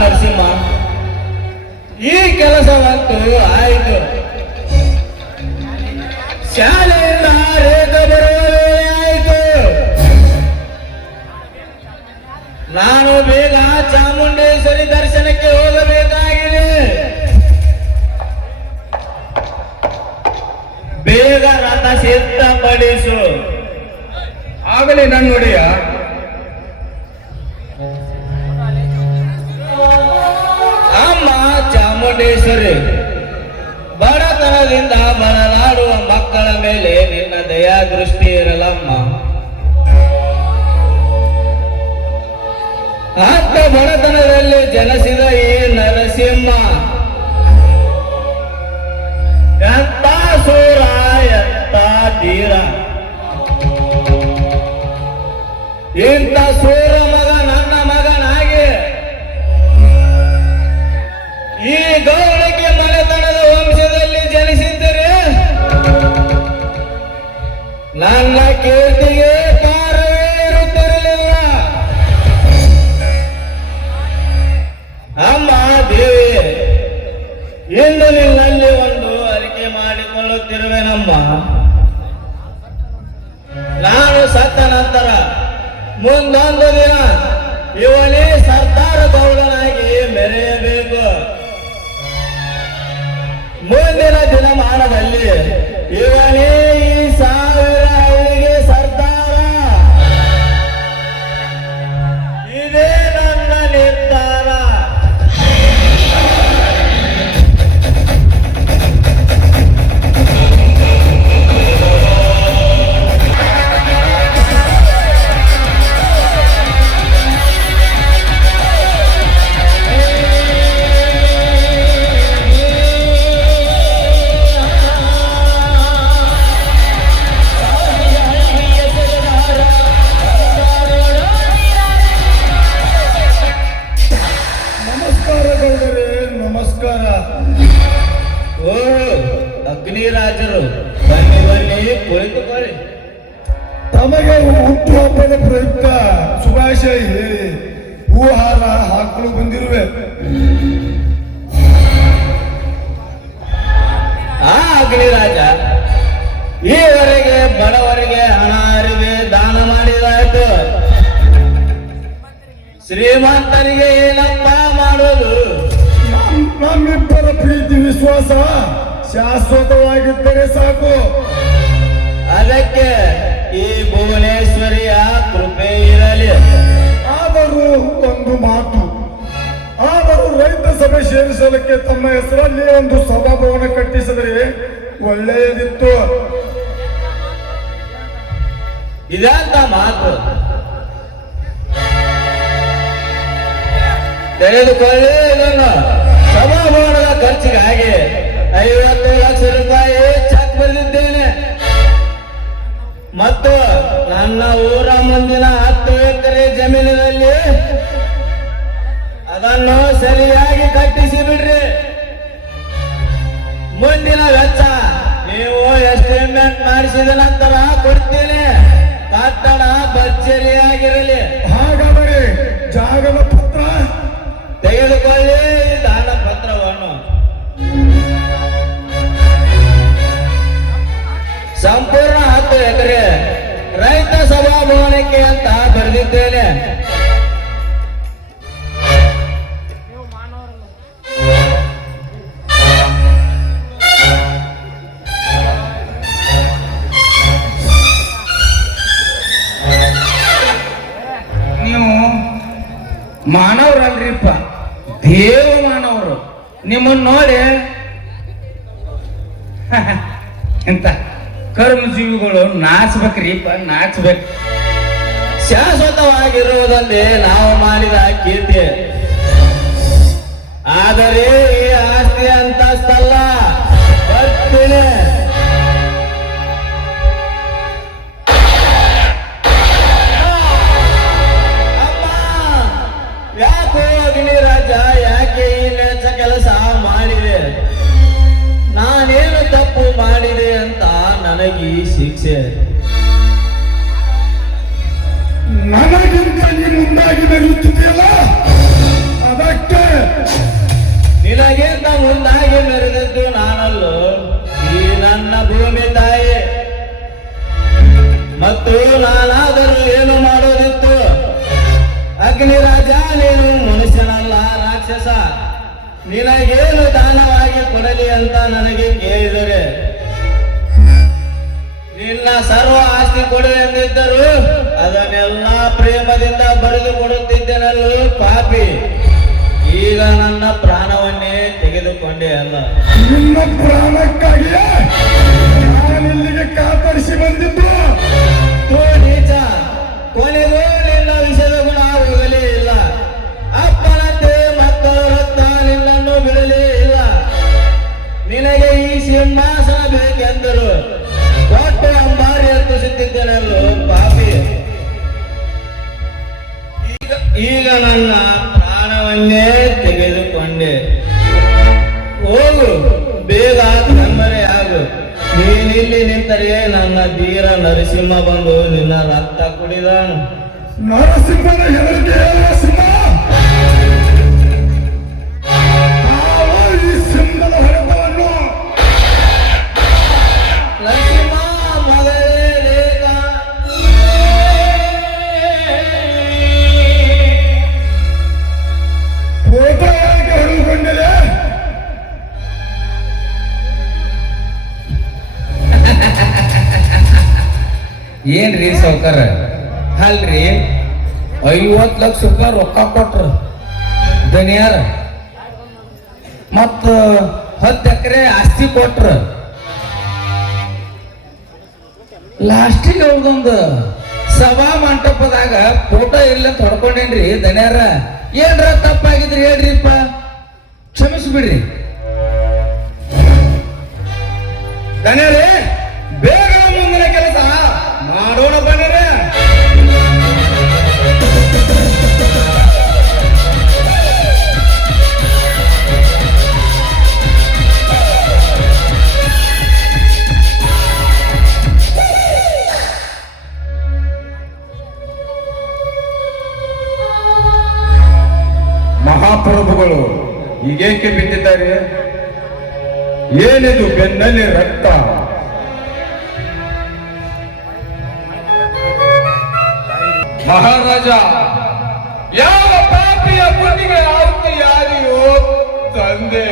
ನರಸಿಂಹ, ಈ ಕೆಲಸವಂತೂ ಆಯಿತು. ಶಾಲೆಯಿಂದ ರೇಖ ಬರುವ ವೇಳೆ ಆಯಿತು. ನಾನು ಬೇಗ ಚಾಮುಂಡೇಶ್ವರಿ ದರ್ಶನಕ್ಕೆ ಹೋಗಬೇಕಾಗಿದೆ. ಬೇಗ ರಥ ಸಿದ್ಧಪಡಿಸು. ಆಗಲೇ ನನ್ನೊಡೆಯ. ಅಮ್ಮ ಚಾಮುಂಡೇಶ್ವರಿ, ಬಡತನದಿಂದ ಬಳಲಾಡುವ ಮಕ್ಕಳ ಮೇಲೆ ನಿನ್ನ ದಯಾ ದೃಷ್ಟಿ ಇರಲಮ್ಮ. ಅಂತ ಬಡತನದಲ್ಲಿ ಜನಿಸಿದ ಈ ನರಸಿಂಹ ಎಂತ ಸೂರ, ಎಂತ ಧೀರ. ಇಂಥ ಸೂರ ಮಗ ನನ್ನ ಮಗನಾಗಿ ಈ ಗೌಳಿಗೆ ಮನೆತನದ ವಂಶದಲ್ಲಿ ಜನಿಸಿದ್ದರೆ ನನ್ನ ಕೀರ್ತಿಗೆ ಪಾರವೇ ಇರುತ್ತಿರಲಿಲ್ಲ. ಅಮ್ಮ ದೇವಿ, ಇಂದು ನಿನ್ನಲ್ಲಿ ಒಂದು ಅರಿಕೆ ಮಾಡಿಕೊಳ್ಳುತ್ತಿರುವೆನಮ್ಮ. ನಾನು ಸತ್ತ ನಂತರ ಮುಂದೊಂದು ದಿನ ಇವನೇ ಸರ್ದಾರ ಗೌಡನಾಗಿ ಮೆರೆಯಬೇಕು. ಮುಂದಿನ ದಿನಮಾನದಲ್ಲಿ ಇವನೇ ಈ 1000 ಹಳ್ಳಿಗೆ ಸರ್ದಾರ. ಇದೇ ನನ್ನ ನಿರ್ಧಾರ. ನಮಸ್ಕಾರ ಗೌಡರೇ, ನಮಸ್ಕಾರ. ಓ ಅಗ್ನಿರಾಜರು, ಬನ್ನಿ ಬನ್ನಿ, ಕುಳಿತುಕೊಳ್ಳಿ. ತಮಗೆ ಹುಟ್ಟುಹಬ್ಬದ ಪ್ರಯುಕ್ತ ಶುಭಾಶಯ ಹೇಳಿ ಹೂಹಾರ ಹಾಕಲು ಬಂದಿರುವೆ. ಆ ಅಗ್ನಿರಾಜ, ಈವರೆಗೆ ಬಡವರಿಗೆ ಹಣ ಅರಿವೆ ದಾನ ಮಾಡಿದಾಯ್ತು. ಶ್ರೀಮಂತರಿಗೆ ಏನಪ್ಪ ಮಾಡೋದು? ನಮ್ಮಿಬ್ಬರ ಪ್ರೀತಿ ವಿಶ್ವಾಸ ಶಾಶ್ವತವಾಗಿದ್ದರೆ ಸಾಕು. ಅದಕ್ಕೆ ಈ ಭುವನೇಶ್ವರಿಯ ಕೃಪೆ ಇರಲಿ. ಆದರೂ ಒಂದು ಮಾತು, ಆದರೂ ರೈತ ಸಭೆ ಸೇರಿಸಲಿಕ್ಕೆ ತಮ್ಮ ಹೆಸರಲ್ಲಿ ಒಂದು ಸಭಾಭವನ ಕಟ್ಟಿಸಿದರೆ ಒಳ್ಳೆಯದಿತ್ತು. ಇದಂತ ಮಾತು ತೆಗೆದುಕೊಳ್ಳಿ. ಇದನ್ನು ಸಭಾಭವನದ ಖರ್ಚಿಗಾಗಿ 50 ಲಕ್ಷ ರೂಪಾಯಿ ಚೆಕ್ ಬರೆದಿದ್ದೇನೆ. ಮತ್ತು ನನ್ನ ಊರ ಮುಂದಿನ 10 ಎಕರೆ ಜಮೀನಿನಲ್ಲಿ ಅದನ್ನು ಸರಿಯಾಗಿ ಕಟ್ಟಿಸಿ ಬಿಡ್ರಿ. ಮುಂದಿನ ವೆಚ್ಚ ನೀವು ಎಸ್ಟಿಮೇಟ್ ಮಾಡಿಸಿದ ನಂತರ ಕೊಡ್ತೀನಿ. ಕಟ್ಟಡ ಭರ್ಜರಿಯಾಗಿರಲಿ. ಹಾಗಾದರೆ ಜಾಗದ ಪತ್ರ ತೆಗೆದುಕೊಳ್ಳಿ, ದಾನ ಪತ್ರ ಮಾಡುತ್ತೇನೆ. ನೀವು ಮಾನವರಲ್ರಿಪ್ಪ, ದೇವ ಮಾನವರು. ನಿಮ್ಮನ್ನು ನೋಡಿ ಎಂತ ಕರ್ಮಜೀವಿಗಳು ನಾಚ್ಬೇಕ್ರಿಪ್ಪ, ನಾಚ್ಬೇಕು. ಶಾಶ್ವತವಾಗಿರುವುದಲ್ಲೇ ನಾವು ಮಾಡಿದ ಕೀರ್ತಿ. ಆದರೆ ಈ ಆಸ್ತಿ ಅಂತಸ್ತಲ್ಲ, ಬರ್ತೀನಿ. ಅಮ್ಮ, ಯಾಕೋ ಅಗ್ನಿರಾಜ, ಯಾಕೆ ಈ ನೆಚ್ಚ ಕೆಲಸ ಮಾಡಿದೆ? ನಾನೇನು ತಪ್ಪು ಮಾಡಿದೆ ಅಂತ ನನಗೆ ಈ ಶಿಕ್ಷೆ? ನನಗಿಂತ ನೀ ಮುಂದಾಗಿ ಮೆರೆಯುತ್ತಿದೆಯಲ್ಲ, ಅದಕ್ಕೆ ನಿನಗಿಂತ ಮುಂದಾಗಿ ಮೆರೆದದ್ದು ನಾನಲ್ಲೋ, ಈ ನನ್ನ ಭೂಮಿ ತಾಯಿ. ಮತ್ತು ನಾನಾದರೂ ಏನು ಮಾಡೋದಿತ್ತು? ಅಗ್ನಿರಾಜ, ನೀನು ಮನುಷ್ಯನಲ್ಲ, ರಾಕ್ಷಸ. ನಿನಗೇನು ದಾನವಾಗಿ ಕೊಡಲಿ ಅಂತ ನನಗೆ ಕೇಳಿದರೆ ನಿನ್ನ ಸರ್ವ ಆಸ್ತಿ ಕೊಡು ಎಂದಿದ್ದರು ಅದನ್ನೆಲ್ಲ ಪ್ರೇಮದಿಂದ ಬರೆದು ಕೊಡುತ್ತಿದ್ದೆನಲ್ಲೂ ಪಾಪಿ. ಈಗ ನನ್ನ ಪ್ರಾಣವನ್ನೇ ತೆಗೆದುಕೊಂಡೆ ಅಲ್ಲ. ನಿನ್ನ ಪ್ರಾಣಕ್ಕಾಗಿಯೇ ನಾನಿಲ್ಲಿಗೆ ಕಾತರಿಸಿ ಬಂದಿದ್ದು. ಓ ನೀಚ, ಕೊನೆಗೂ ನಿನ್ನ ವಿಷಯದ ಗುಣ ಹೋಗಲೇ ಇಲ್ಲ. ಅಪ್ಪನಂತೆ ಮಕ್ಕಳ ರಕ್ತ ನಿನ್ನನ್ನು ಬಿಡಲೇ ಇಲ್ಲ. ನಿನಗೆ ಈ ಸಿಂಹಾಸನ ಬೇಕೆಂದರು ಕೊಟ್ಟು ಅಂಬಾರಿ ಹತ್ತಿಸುತ್ತಿದ್ದೇನಲ್ಲೋ ಪಾಪಿ. ಈಗ ನನ್ನ ಪ್ರಾಣವನ್ನೇ ತೆಗೆದುಕೊಂಡೆ. ಹೋಗು, ಬೇಗ ಕಣ್ಮರೆ ಆಗು. ನೀನಿಲ್ಲಿ ನಿಂತರೆ ನನ್ನ ಧೀರ ನರಸಿಂಹ ಬಂದು ನಿನ್ನ ರಕ್ತ ಕುಡಿದನು. ನರಸಿಂಹನ ಹೆದರಿಕೆ ನರಸಿಂಹ, ನಾವು ಈ ಸಿಂಹದ ಹೊಡೆತವನ್ನು ನರಸಿಂಹ ಮಗಳೇ ಲೇಖ. ಫೋಟೋ ಯಾಕೆ ಹಿಡಿದುಕೊಂಡಿದೆ? ಏನ್ರಿ ಸಾವ್ಕಾರ? ಅಲ್ರಿ, 50 ಲಕ್ಷ ರೂಪಾಯಿ ರೊಕ್ಕ ಕೊಟ್ರು ದನಿಯಾರ, ಮತ್ತ 10 ಎಕರೆ ಆಸ್ತಿ ಕೊಟ್ರು. ಲಾಸ್ಟಿಗೆ ಅವ್ರದೊಂದು ಸಭಾ ಮಂಟಪದಾಗ ಫೋಟೋ ಇಲ್ಲ ಅಂತ ಹೊಡ್ಕೊಂಡೇನ್ರಿ ದನಿಯಾರ. ಏನ್ರ ತಪ್ಪಾಗಿದ್ರಿ ಹೇಳ್ರಿಪ್ಪ, ಕ್ಷಮಿಸ್ಬಿಡ್ರಿ ದನಿಯಾರೇ. ಬೇಗ ಮುಂದಿನ ಕೆಲಸ ಮಾಡೋಣ ಬನ್ನಿರ. ಮಹಾಪ್ರಭುಗಳು ಹೀಗೇಕೆ ಬಿದ್ದಿದ್ದಾರೆ? ಏನಿದು ಬೆನ್ನಲ್ಲಿ ರಕ್ತ? ಮಹಾರಾಜ, ಯಾವ ಪಾಪಿಯ ಬುದ್ಧಿಗೆ ಆಹುತಿಯಾಗಿಯೋ ತಂದೆ,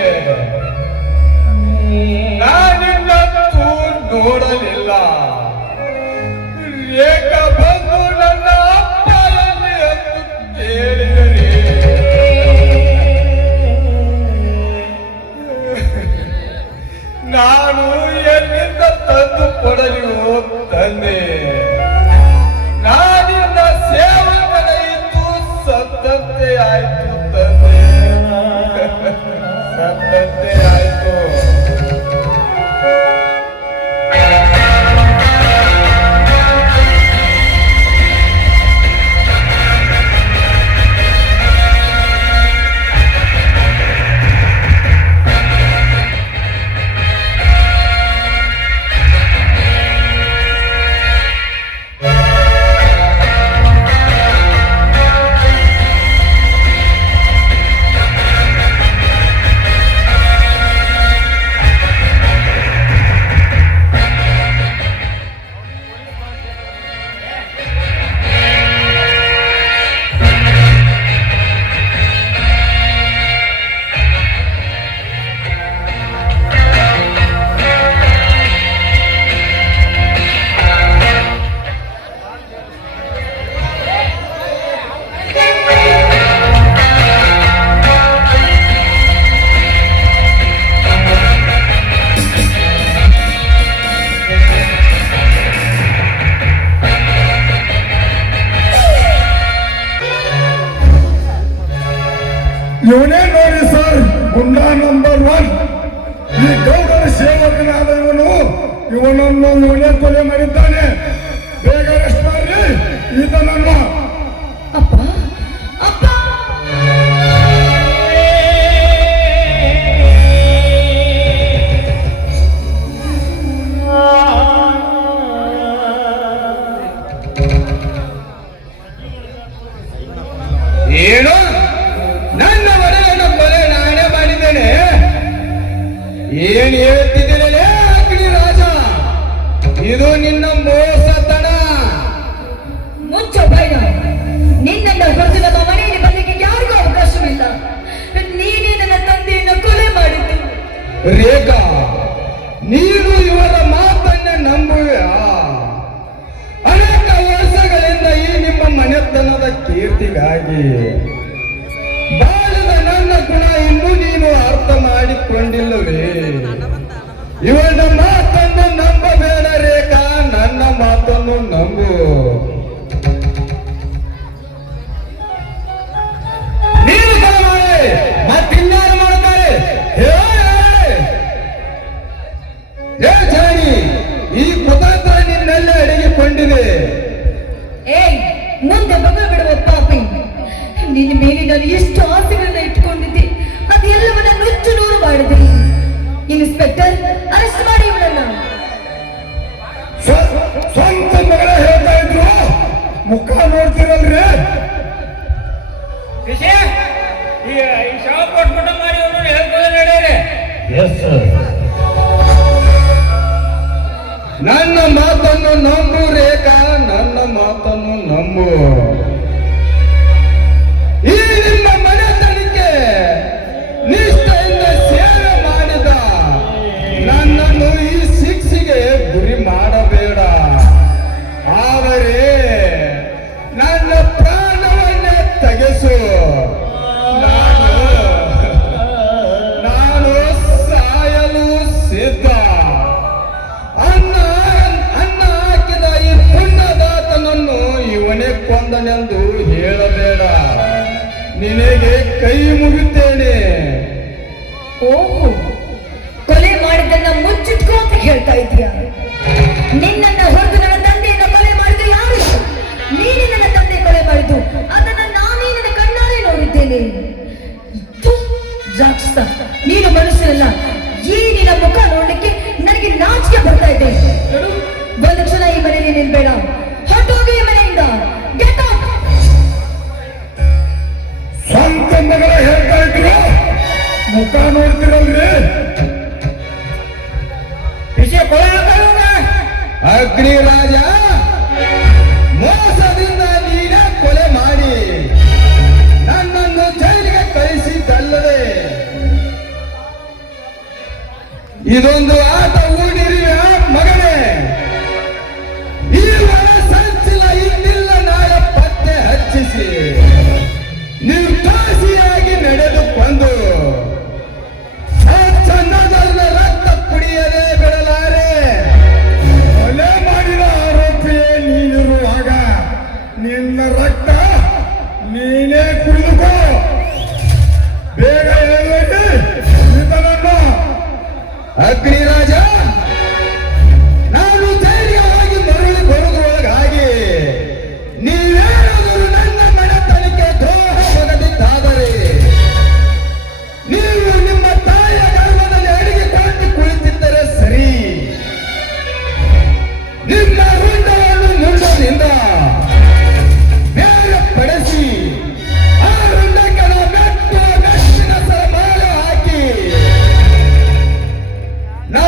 ನಾನಿನ್ನಂತೂ ನೋಡಲಿಲ್ಲ. ಏಕ ಬಂದು ನನ್ನ ಅಪ್ಪ ಎಲ್ಲಿ ಎಂದು ಕೇಳಿದರೆ ನಾನು ಎಲ್ಲಿಂದ ತಂದು ಕೊಡಲಿಯೋ ತಂದೆ? ನಾನಿನ್ನ ಸೇವಕನ ಇದ್ದು ಸತ್ತಂತೆ ಆಯ್ತು ತಂದೆ, ಸತ್ತಂತೆ ಆಯ್ತು. ಇವನೇ ಕೊಲೆ ಮಾಡಿದ್ದಾನೆ. ಬೇಗ ಅರೆಸ್ಟ್ ಮಾಡ್ರಿ ಈತನನ್ನು. ಅಪ್ಪ ಅಪ್ಪ ಏನು? ನನ್ನ ಒಡೆಯನ ಕೊಲೆ ನಾನೇ ಮಾಡಿದ್ದೇನೆ? ಏನ್ ಹೇಳ್ತಿದ್ದೇನೆ ಅಗ್ನಿ ರಾಜ? ಇದು ನಿನ್ನ ಮೋಸತನ. ಮುಚ್ಚ ಬೈರ, ನಿನ್ನನ್ನ ಹೊರತು ನಮ್ಮ ಮನೆಯಲ್ಲಿ ಬರಲಿಕ್ಕೆ ಯಾರಿಗೂ ಅವಕಾಶವಿಲ್ಲ. ನೀನೇ ನನ್ನ ತಂದೆಯನ್ನು ಕೊಲೆ ಮಾಡಿದ್ದು. ರೇಖಾ, ನೀನು ಇವರ ಮಾತನ್ನ ನಂಬುವೆಯಾ? ಅನೇಕ ವರ್ಷಗಳಿಂದ ಈ ನಿಮ್ಮ ಮನೆತನದ ಕೀರ್ತಿಗಾಗಿ ಬಾಳದ ನನ್ನ ಗುಣ ಇನ್ನೂ ನೀನು ಅರ್ಥ ಮಾಡಿಕೊಂಡಿಲ್ಲವೇ? ಇವನ ಮಾತನ್ನು ನಂಬಬೇಡ ರೇಖಾ, ನನ್ನ ಮಾತನ್ನು ನಂಬು. ನೀನು ಮಾಡಿ ಮತ್ತಿನ್ಯಾರು ಮಾಡ್ತಾರೆ? ಹೇ ಜಾನಿ, ಈ ಕುತಂತ್ರ ನಿನ್ನೆಲ್ಲ ಅಡಗಿಕೊಂಡಿದೆ. ಏಯ್, ಮುಂದೆ ಮಗ ಬಿಡುವ ಪಾಪಿ. ನಿನ್ನ ಮೇಲೆ ನಾನು ಎಷ್ಟು ಆಸೆಗಳನ್ನ ಇಟ್ಕೊಂಡಿದ್ದೆ, ಅದೆಲ್ಲವನ್ನ ನುಚ್ಚು ನೂರು ಮಾಡಿದೆ. ಇನ್ಸ್ಪೆಕ್ಟರ್, ಅರೆಸ್ಟ್ ಮಾಡಿ ಇವಳನ್ನ. ಸ್ವಂತ ಮಗಳ ಹೇಳ್ತಾ ಇದ್ರು, ಮುಖ ನೋಡ್ತಿರಲ್ರಿ. ವಿಷಯ ಈ ಶಾವ ಕೊಟ್ಬಿಟ್ಟ ಮಾಡಿ ಅವನು ಹೇಳ್ಕೊಳ್ಳಿ ನಡೆಯರೆ. ನನ್ನ ಮಾತನ್ನು ನಂಬು ರೇಖಾ, ನನ್ನ ಮಾತನ್ನು ನಂಬು. ಈ ನಿಮ್ಮ ಮನೆತನಕ್ಕೆ ನಿಷ್ಠೆಯಿಂದ ಸೇವೆ ಮಾಡಿದ ನನ್ನನ್ನು ಈ ಶಿಕ್ಷೆಗೆ ಗುರಿ ಮಾಡಬೇಡ. ಆದರೆ ನನ್ನ ಪ್ರಾಣವನ್ನೇ ತೆಗೆಸು. ನಾನು ಸಾಯಲು ಸಿದ್ಧ. ಅನ್ನ ಹಾಕಿದ ಈ ಪುಣ್ಯದಾತನನ್ನು ಇವನೇ ಕೊಂದನೆಂದು ಹೇಳಬೇಡ. ನಿನಗೆ ಕೈ ಮುಗಿತೇನೆ. ಓಹೋ, ಕೊಲೆ ಮಾಡಿದ್ದನ್ನ ಮುಚ್ಚಿಟ್ಕೋ ಅಂತ ಹೇಳ್ತಾ ಇದೀಯ. ನಿನ್ನನ್ನ ಹೊರತು ನನ್ನ ತಂದೆಯನ್ನ ಕೊಲೆ ಮಾಡಿದ್ದು ಯಾರು? ನೀನೇ ನನ್ನ ತಂದೆ ಕೊಲೆ ಮಾಡಿದ್ದು. ಅದನ್ನ ನಾನೇ ನನ್ನ ಕಣ್ಣಾರೆ ನೋಡಿದ್ದೇನೆ. ಇದು ರಾಕ್ಷಸ, ನೀನು ಮನುಷ್ಯನಲ್ಲ. ಈ ನಿನ್ನ ಮುಖ ನೋಡ್ಲಿಕ್ಕೆ ನನಗೆ ನಾಚಿಕೆ ಬರ್ತಾ ಇದೆ. ನೋಡು, ಒಂದು ಕ್ಷಣ ಈ ಮನೆಯಲ್ಲಿ ನಿಲ್ಬೇಡ. ಹೊರಟೋಗಿ ಈ ಮನೆಯಿಂದ. Get out. ಸ್ವಂತ ಮಗಳ ಹೇಳ್ತಾ ಇದ್ರು, ಮುಖ ನೋಡ್ತಿರಲ್ರಿ. ವಿಷಯ ಕೊಲೆ ಅಗ್ನಿ ರಾಜ, ಮೋಸದಿಂದ ನೀನೇ ಕೊಲೆ ಮಾಡಿ ನನ್ನನ್ನು ಜೈಲಿಗೆ ಕಳಿಸಿದ್ದಲ್ಲದೆ ಇದೊಂದು ಆಟ ಊಡಿರುವ ಮಗನೇ. ಈ ಒಳ ಸಂಚಿಲ ಇನ್ನಿಲ್ಲ ನಾಳೆ ಪತ್ತೆ ಹಚ್ಚಿಸಿ ನಿರ್ದಾಸಿಯಾಗಿ ನಡೆದುಕೊಂಡು ಚನ್ನದರ್ನ ರಕ್ತ ಕುಡಿಯದೆ ಬಿಡಲಾರೆ. ಕೊಲೆ ಮಾಡಿದ ಆರೋಪಿಯೇ ನೀನಿರುವಾಗ ನಿನ್ನ ರಕ್ತ ನೀನೇ ಕುಡಿದುಕೋ. ಬೇಗ ಹೇಳಿ ಈತನನ್ನು. ಅಗ್ನಿರಾಜ, ನಾನು ಜೈಲಿಗೆ ಹೋಗಿ ಮರಳಿ ಬರುವುದರೊಳಗಾಗಿ ನೀವೇನಾದರೂ ನನ್ನ ಮನೆತನಕ್ಕೆ ದ್ರೋಹ ಬಗೆದಿದ್ದಾದರೆ ನೀವು ನಿಮ್ಮ ತಾಯಿಯ ಗರ್ಭದಲ್ಲಿ ಅಡಿಗೆಕೊಂಡು ಕುಳಿತಿದ್ದರೆ ಸರಿ. ನಿಮ್ಮ ರುಂಡವನ್ನು ಮುಂಡದಿಂದ ಬೇರ್ಪಡಿಸಿ ಆ ರುಂಡಕ್ಕೆ ಮೆಟ್ಟು ಮೆಟ್ಟಿನ ಸರಮಾಲೆ ಹಾಕಿ ನಾ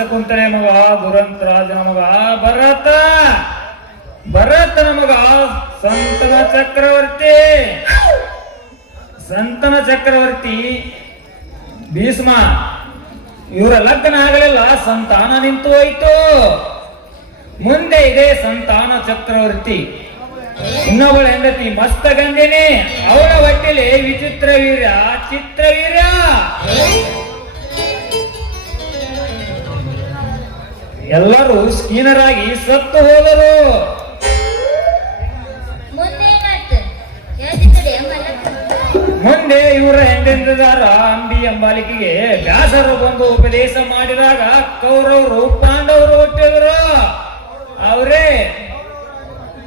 ಶಕುಂತಲೆ ಮಗ ದುರಂತ ರಾಜನ ಮಗ ಭರತನ ಮಗ ಸಂತನ ಚಕ್ರವರ್ತಿ ಭೀಷ್ಮ. ಇವರ ಲಗ್ನ ಆಗಲಿಲ್ಲ, ಸಂತಾನ ನಿಂತು ಹೋಯಿತು. ಮುಂದೆ ಇದೆ ಸಂತಾನ ಚಕ್ರವರ್ತಿ. ಇನ್ನೊಬ್ಬಳ ಹೆಂಡತಿ ಮಸ್ತ ಗಂಧಿನಿ, ಅವಳ ಹೊಟ್ಟೆಲಿ ವಿಚಿತ್ರ ವೀರ್ಯ ಚಿತ್ರವೀರ್ಯ. ಎಲ್ಲರೂ ಸ್ಕೀನರಾಗಿ ಸತ್ತು ಹೋದರು. ಮುಂದೆ ಇವರ ಹೆಂಡತಿದಾರ ಅಂಬಿ ಅಂಬಾಲಿಕೆಗೆ ವ್ಯಾಸರು ಬಂದು ಉಪದೇಶ ಮಾಡಿದಾಗ ಕೌರವರು ಪಾಂಡವರು ಹುಟ್ಟಿದ್ರು. ಅವರೇ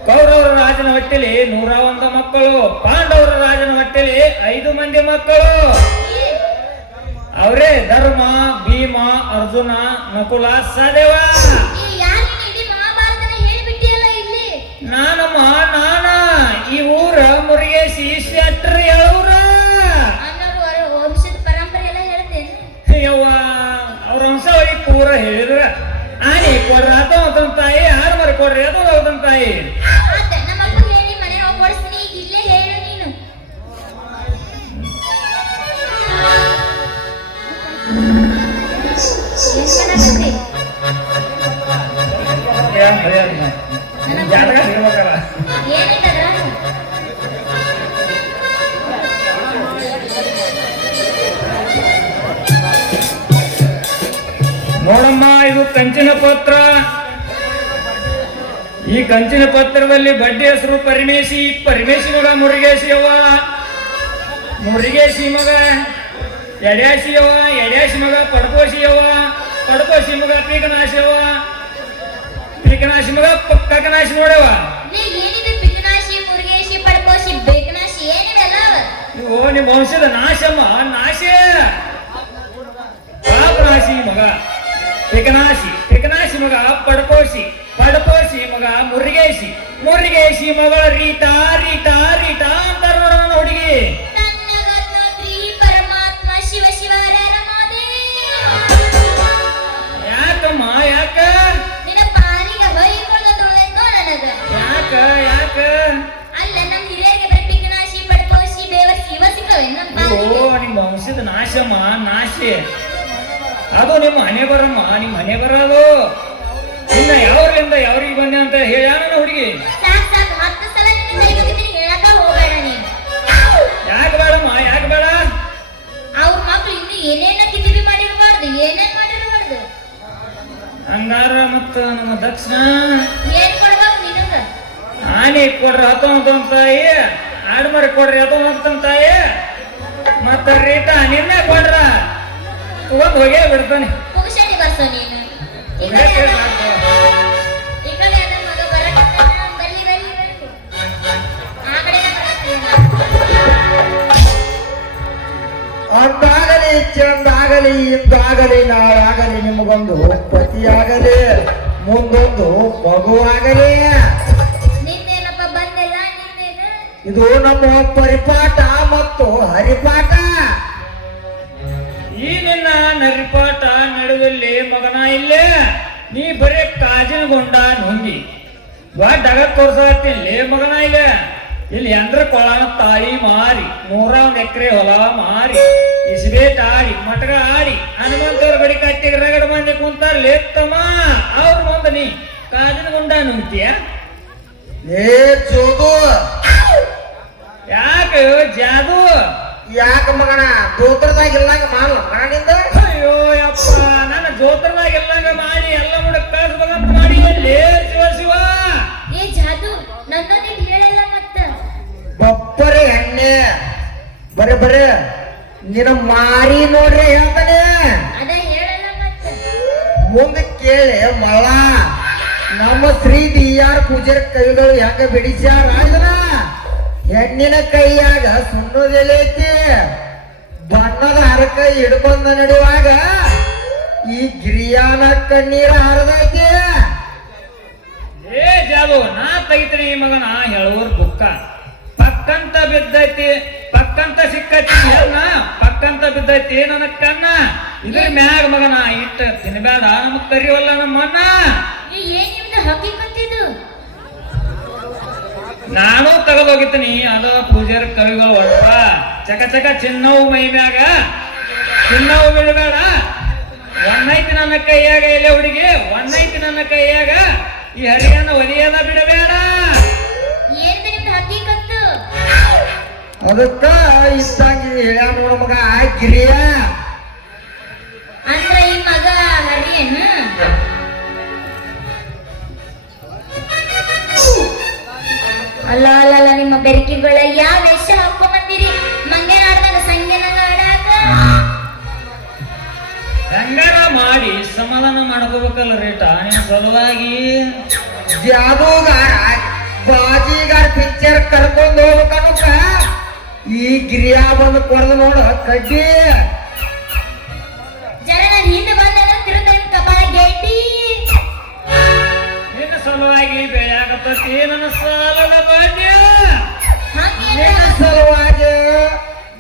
ಕೌರವರ ರಾಜನ ಹೊಟ್ಟೆಲಿ 101 ಮಕ್ಕಳು, ಪಾಂಡವರ ರಾಜನ ಹೊಟ್ಟೆಲಿ 5 ಮಂದಿ ಮಕ್ಕಳು. ಅವರೇ ಧರ್ಮ, ಭೀಮ, ಅರ್ಜುನ, ನಕುಲ, ಸಹದೇವ. ನಾನಮ್ಮ ಈ ಊರ ಮುರುಗೇಶಿ ಶೆಟ್ರ ಹೇಳವ್ರ. ಯವ್ವ ಅವ್ರ ವಂಶಾವಳಿ ಪೂರ ಹೇಳಿದ್ರ ಆನೆ ಕೊಡ್ರಿ ಅದನ್ನ ತಾಯಿ, ಹಾಡು ಮರಿ ಕೊಡ್ರಿ ಅದನ್ನ ತಾಯಿ. ಜಾತಕ ಹೇಳ್ಬೇಕಲ್ಲ. ನೋಡಮ್ಮ, ಇದು ಕಂಚಿನ ಪತ್ರ. ಈ ಕಂಚಿನ ಪತ್ರದಲ್ಲಿ ಬಡ್ಡಿ ಹೆಸರು ಪರಮೇಶಿ ಮಗ ಮುರುಗೇಶಿಯವ್ವ, ಮುರುಗೇಶಿ ಮಗ ಎಡ್ಯಾಶಿಯವ್ವ, ಎಡ್ಯಾಶಿ ಮಗ ಪಡಕೋಶಿಯವ್ವ, ಪಡಕೋಶಿ ಮಗ ಪೀಕನಾಶಿಯವ್ವ, ಪೀಕನಾಶಿ ಮಗ ಕಕನಾಶಿ ನೋಡವ್ವ. ಇವು ನಿಮ್ಮ ವಂಶದ ನಾಶಮ್ಮ, ನಾಶ. ಪಾಪನಾಶಿ ಮಗ ಪಿಕನಾಶಿ ಮಗ ಪಡಕೋಶಿ ಮಗ ಮುರುಗೇಶಿ ಮಗಳ ರೀಟಾ ಅಂತಾರ ನೋಡ ನನ್ನ ಹುಡುಗಿ. ಯಾಕಮ್ಮ ಯಾಕ ನಿಮ್ಮ ವಂಶದ ನಾಶಮ್ಮ, ನಾಶಿ. ಅದು ನಿಮ್ಮ ಹಣೆ ಬರಮ್ಮ, ನಿಮ್ಮ ಹಣೆ ಬರೋದು. ಇನ್ನ ಯಾವ್ರಿಂದ ಯಾವ್ರಿಗೆ ಬಂದೆ ಅಂತ ಹೇಳ ಹುಡುಗಿ. ಯಾಕೆ ಬೇಡಮ್ಮ, ಯಾಕೆ ಬೇಡ? ಅವ್ರ ಮಕ್ಳು ಇನ್ನು ಏನೇನ ಕಿತಿಬಿ ಮಾಡಿರ್ಬಾರ್ದು, ಏನೇನ್ ಮಾಡಿರ್ಬಾರ್ದು. ಹಂಗಾರ ಮತ್ತ ನಮ್ಮ ದಕ್ಷಿಣ ಏನ್ ಕೊಡ್ಬೇಕು ನಿನಗ? ಆನೆ ಕೊಡ್ರಿ ಹತ್ತೊಂಬತ್ತು ತಾಯಿ, ಆಡ್ಮರಿ ಕೊಡ್ರಿ ಹತ್ತೊಂಬತ್ತು ತಾಯಿ, ಮತ್ತ ರೀಟ ನಿನ್ನೆ ಕೊಡ್ರ ತಗೊಂಡ್ ಹೋಗೇ ಬಿಡ್ತಾನೆ. ಪುಕ್ಷಣಿ ಬರ್ಸೋ ನೀನು. ಈ ಕಡೆ ಅದನ್ನ ಮಗ ಬರಕತ್ತಾನ, ಬರ್ಲಿ. ಆ ಕಡೆ ಅಂತಾಗಲಿ, ಚಂದಾಗಲಿ, ಇಂದಾಗಲಿ, ನಾಳಾಗಲಿ ನಿಮಗೊಂದು ಪತಿಯಾಗಲಿ, ಮುಂದೊಂದು ಮಗುವಾಗಲಿ. ನಿನ್ನೇನಪ್ಪ ಬಂದಿಲ್ಲ, ನಿನ್ನೇನು? ಇದು ನಮ್ಮ ಪರಿಪಾಠ ಮತ್ತು ಹರಿಪಾಠ. ಈ ನಿನ್ನ ನರಿಪಾಟ ನಡುವಲ್ಲಿ ಮಗನ ಇಲ್ಲೇ ನೀ ಬರೀ ಕಾಜಿನಗೊಂಡ ನುಂಗಿ ದೊಡ್ಡ ತೋರ್ಸತ್ತಿ ಮಗನ ಇಲ್ಲೇ. ಇಲ್ಲಿ ಎಂದ್ರ ಕೊಳ ತಾಳಿ ಮಾರಿ 101 ಎಕರೆ ಹೊಲ ಮಾರಿ ಇಸ್ಬೇಟ್ ಆಡಿ ಮಟಗ ಆಡಿ ಹನುಮಂತವ್ರ ಬಡಿ ಕಟ್ಟಿಗೆ ರಗಡ ಮಂದಿ ಕುಂತಾರ ಲೇತ್ತಮ್ಮ. ಅವ್ರ ಮುಂದೆ ನೀ ಕಾಜಿನಗೊಂಡ ನುಂಗ್ತೀಯ. ಏ ಚೋದು, ಯಾಕೆ ಜಾದು? ಯಾಕ ಮಗನ ದೋತ್ರದಾಗ ಇಲ್ಲಂಗ ಮಾಡ ಮಗನಿಂದ? ಅಯ್ಯೋ ಯಪ್ಪ, ನನ್ನ ಜೋತ್ರದಾಗ ಎಲ್ಲಂಗ ಮಾಡಿ ಎಲ್ಲ ಮುಡಕ್ ಕಳ್ಸ್ಬೇಕಂತ ಮಾಡಿ ಶಿವ. ಏ ಜಾದು, ನನ್ನೊಂದು ಹೇಳಲ್ಲ ಮತ್ತ. ಬಪ್ಪರೆ ಎಣ್ಣೆ ಬರೇ ನಿನ್ನ ಮಾರಿ ನೋಡ್ರಿ ಹೇಳ್ತಾನೆ. ಅದ ಹೇಳಲ್ಲ ಮತ್ತ. ಮುಂದೆ ಕೇಳಿ ಮಳ, ನಮ್ಮ ಶ್ರೀ DR ಪೂಜಾರಿ ಕೈಗಳು ಯಾಕೆ ಬಿಡಿಸ್ಯಾರ ಇದನ್ನ? ಹೆಣ್ಣಿನ ಕೈಯಾಗ ಸುಣ್ಣದೆಲೆ ಐತಿ, ಬಣ್ಣದ ಹರಕ ಹಿಡ್ಕೊಂಡ ನಡೆಯುವಾಗ ಈ ಗಿರಿಯಾನ ಕಣ್ಣೀರ ಹರಿದೈತಿ. ಏ ಜಾದು, ನಾ ತೆಗಿತೀನಿ ಮಗನ ಹೇಳುವರ್ ಬುಕ್ಕ. ಪಕ್ಕಂತ ಬಿದ್ದೈತಿ, ಪಕ್ಕಂತ ಸಿಕ್ಕೈತಿ, ಪಕ್ಕಂತ ಬಿದ್ದೈತಿ ನನ್ನ ಕಣ್ಣ ಇದ್ರ ಮ್ಯಾಗ ಮಗನ ಇಟ್ಟ ತಿನ್ಬೇಡ ನಮಗ್ ಕರಿವಲ್ಲ ನಮ್ಮಣ್ಣ. ಏನ್ ನಿಮ್ದು ಹಕ್ಕಿಕತ್ತಿದು? ನಾನು ತಗದೋಗಿದ್ದೀನಿ ಅದ ಪೂಜಾರಿ ಕವಿಗಳು ಒಳಪ ಚಕ ಚಕ ಚಿನ್ನವು ಮೈ ಮ್ಯಾಗ ಚಿನ್ನವು ಬಿಡಬೇಡ. ಒಣ್ಣೈತಿ ನನ್ನ ಕೈಯಾಗ ಎಲೆ ಹುಡುಗಿ, ಒಣ್ಣೈತಿ ನನ್ನ ಕೈಯಾಗ ಈ ಹರಿಯನ್ನ ಒಲಿಯದ ಬಿಡಬೇಡ. ಏನ್ ನಿಮ್ದು ಹಕ್ಕಿಕತ್ತು? ಅದಕ್ಕ ಇದ್ದಂಗೆ ಹೇಳ್ಯ ನೋಡ ಮಗ ಗಿರಿಯ. ಅಂದ್ರ ಈ ಮಗ ಹರಿಯನ್ ಅಲ್ಲ ಅಲ್ಲ ಅಲ್ಲ, ನಿಮ್ಮ ಬೆರಕಿಗಳ ಯಾವ ವೇಷ ಹಾಕೊಂಡ್ ಬಂದಿರಿ? ಮಂಗೇನಾಡ್ದಾಗ ಸಂಗೇನಾಗ ಆಡಾಕ ಹೆಂಗಾರ ಮಾಡಿ ಸಮಾಧಾನ ಮಾಡ್ಕೋಬೇಕಲ್ಲ ರೇಟ ನಿನ್ನ ಸಲುವಾಗಿ. ಜಾದೂಗಾರ ಬಾಜಿಗಾರ ಪಿಕ್ಚರ್ ಕರ್ಕೊಂಡು ಹೋಗ್ಬೇಕನ್ನಕ ಈ ಗಿರಿಯ ಬಂದು ಕೊಡ್ದು ನೋಡ ಕಡ್ಡಿ. ಜರ ನಾನು ಹಿಂದೆ ಬಂದಾಗ ತಿರುತ್ತ ನಿಮ್ ಕಪಾಳ ಗೇಟಿ. ನಿನ್ನ ಸಲುವಾಗಿ ಬೆಳೆಯಾಗತ್ತತಿ ನನ್ನ ಸಾಲದ ಬಾಡ್ಯ. ನಿನ್ನ ಸಲುವಾಗಿ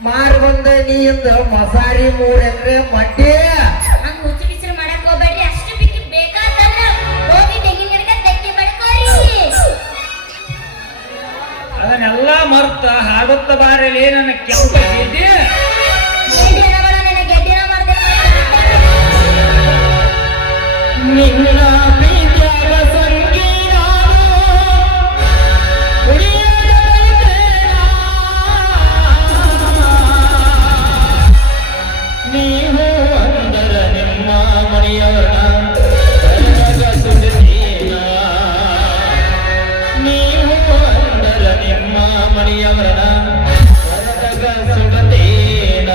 ಮಾರಿ ಬಂದ ನೀಂದ ಮಸಾರಿ 3 ಎಕರೆ ಮಡ್ಡಿ. ಹಂಗ ಹುಚ್ಚು ಬಿಸಿರು ಮಾಡಕ್ ಹೋಗ್ಬೇಡ್ರಿ. ಅಷ್ಟು ಬಿಕ್ಕಿ ಬೇಕಾತಲ್ಲ ಹೋಗಿ ತೆಂಗಿನ ಗಿಡಕ ತೆಕ್ಕಿ ಬಡ್ಕೋರಿ. ಅದನ್ನೆಲ್ಲ ಮರ್ತ ಹಾಡುತ್ತ ಬಾರಲಿ ನನ್ನ ಕೆಂಪ ಗೆದ್ದೆ. ಗೆಡ್ಡೆನ ಮಾಡ ನನಗೆ ಗೆಡ್ಡೆನ ಮಾಡ್ದೆ. ನಿನ್ನ ಪ್ರೀತಿಯಾದ ಸಂಗೀತ ಉಳಿಯದ ಬಯಕೆನ. ನೀವು ಅಂದರ ನಿಮ್ಮ ಮನೆಯವರ ಕರಗ ಸುಡುತ್ತೀನ. ನೀವು ಅಂದರ ನಿಮ್ಮ ಮನೆಯವರ ಕರಗ ಸುಡುತ್ತೀನ.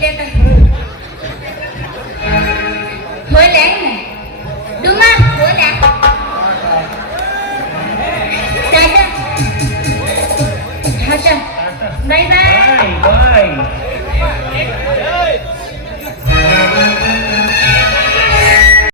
ಎದ್ದೈತ ಹೋಲೆ ಡುಮಾ ಹೋಲ ಟಾಟಾ ಹಾಟ ಬೈ ಬೈ ಬಾಯ್ ಬಾಯ್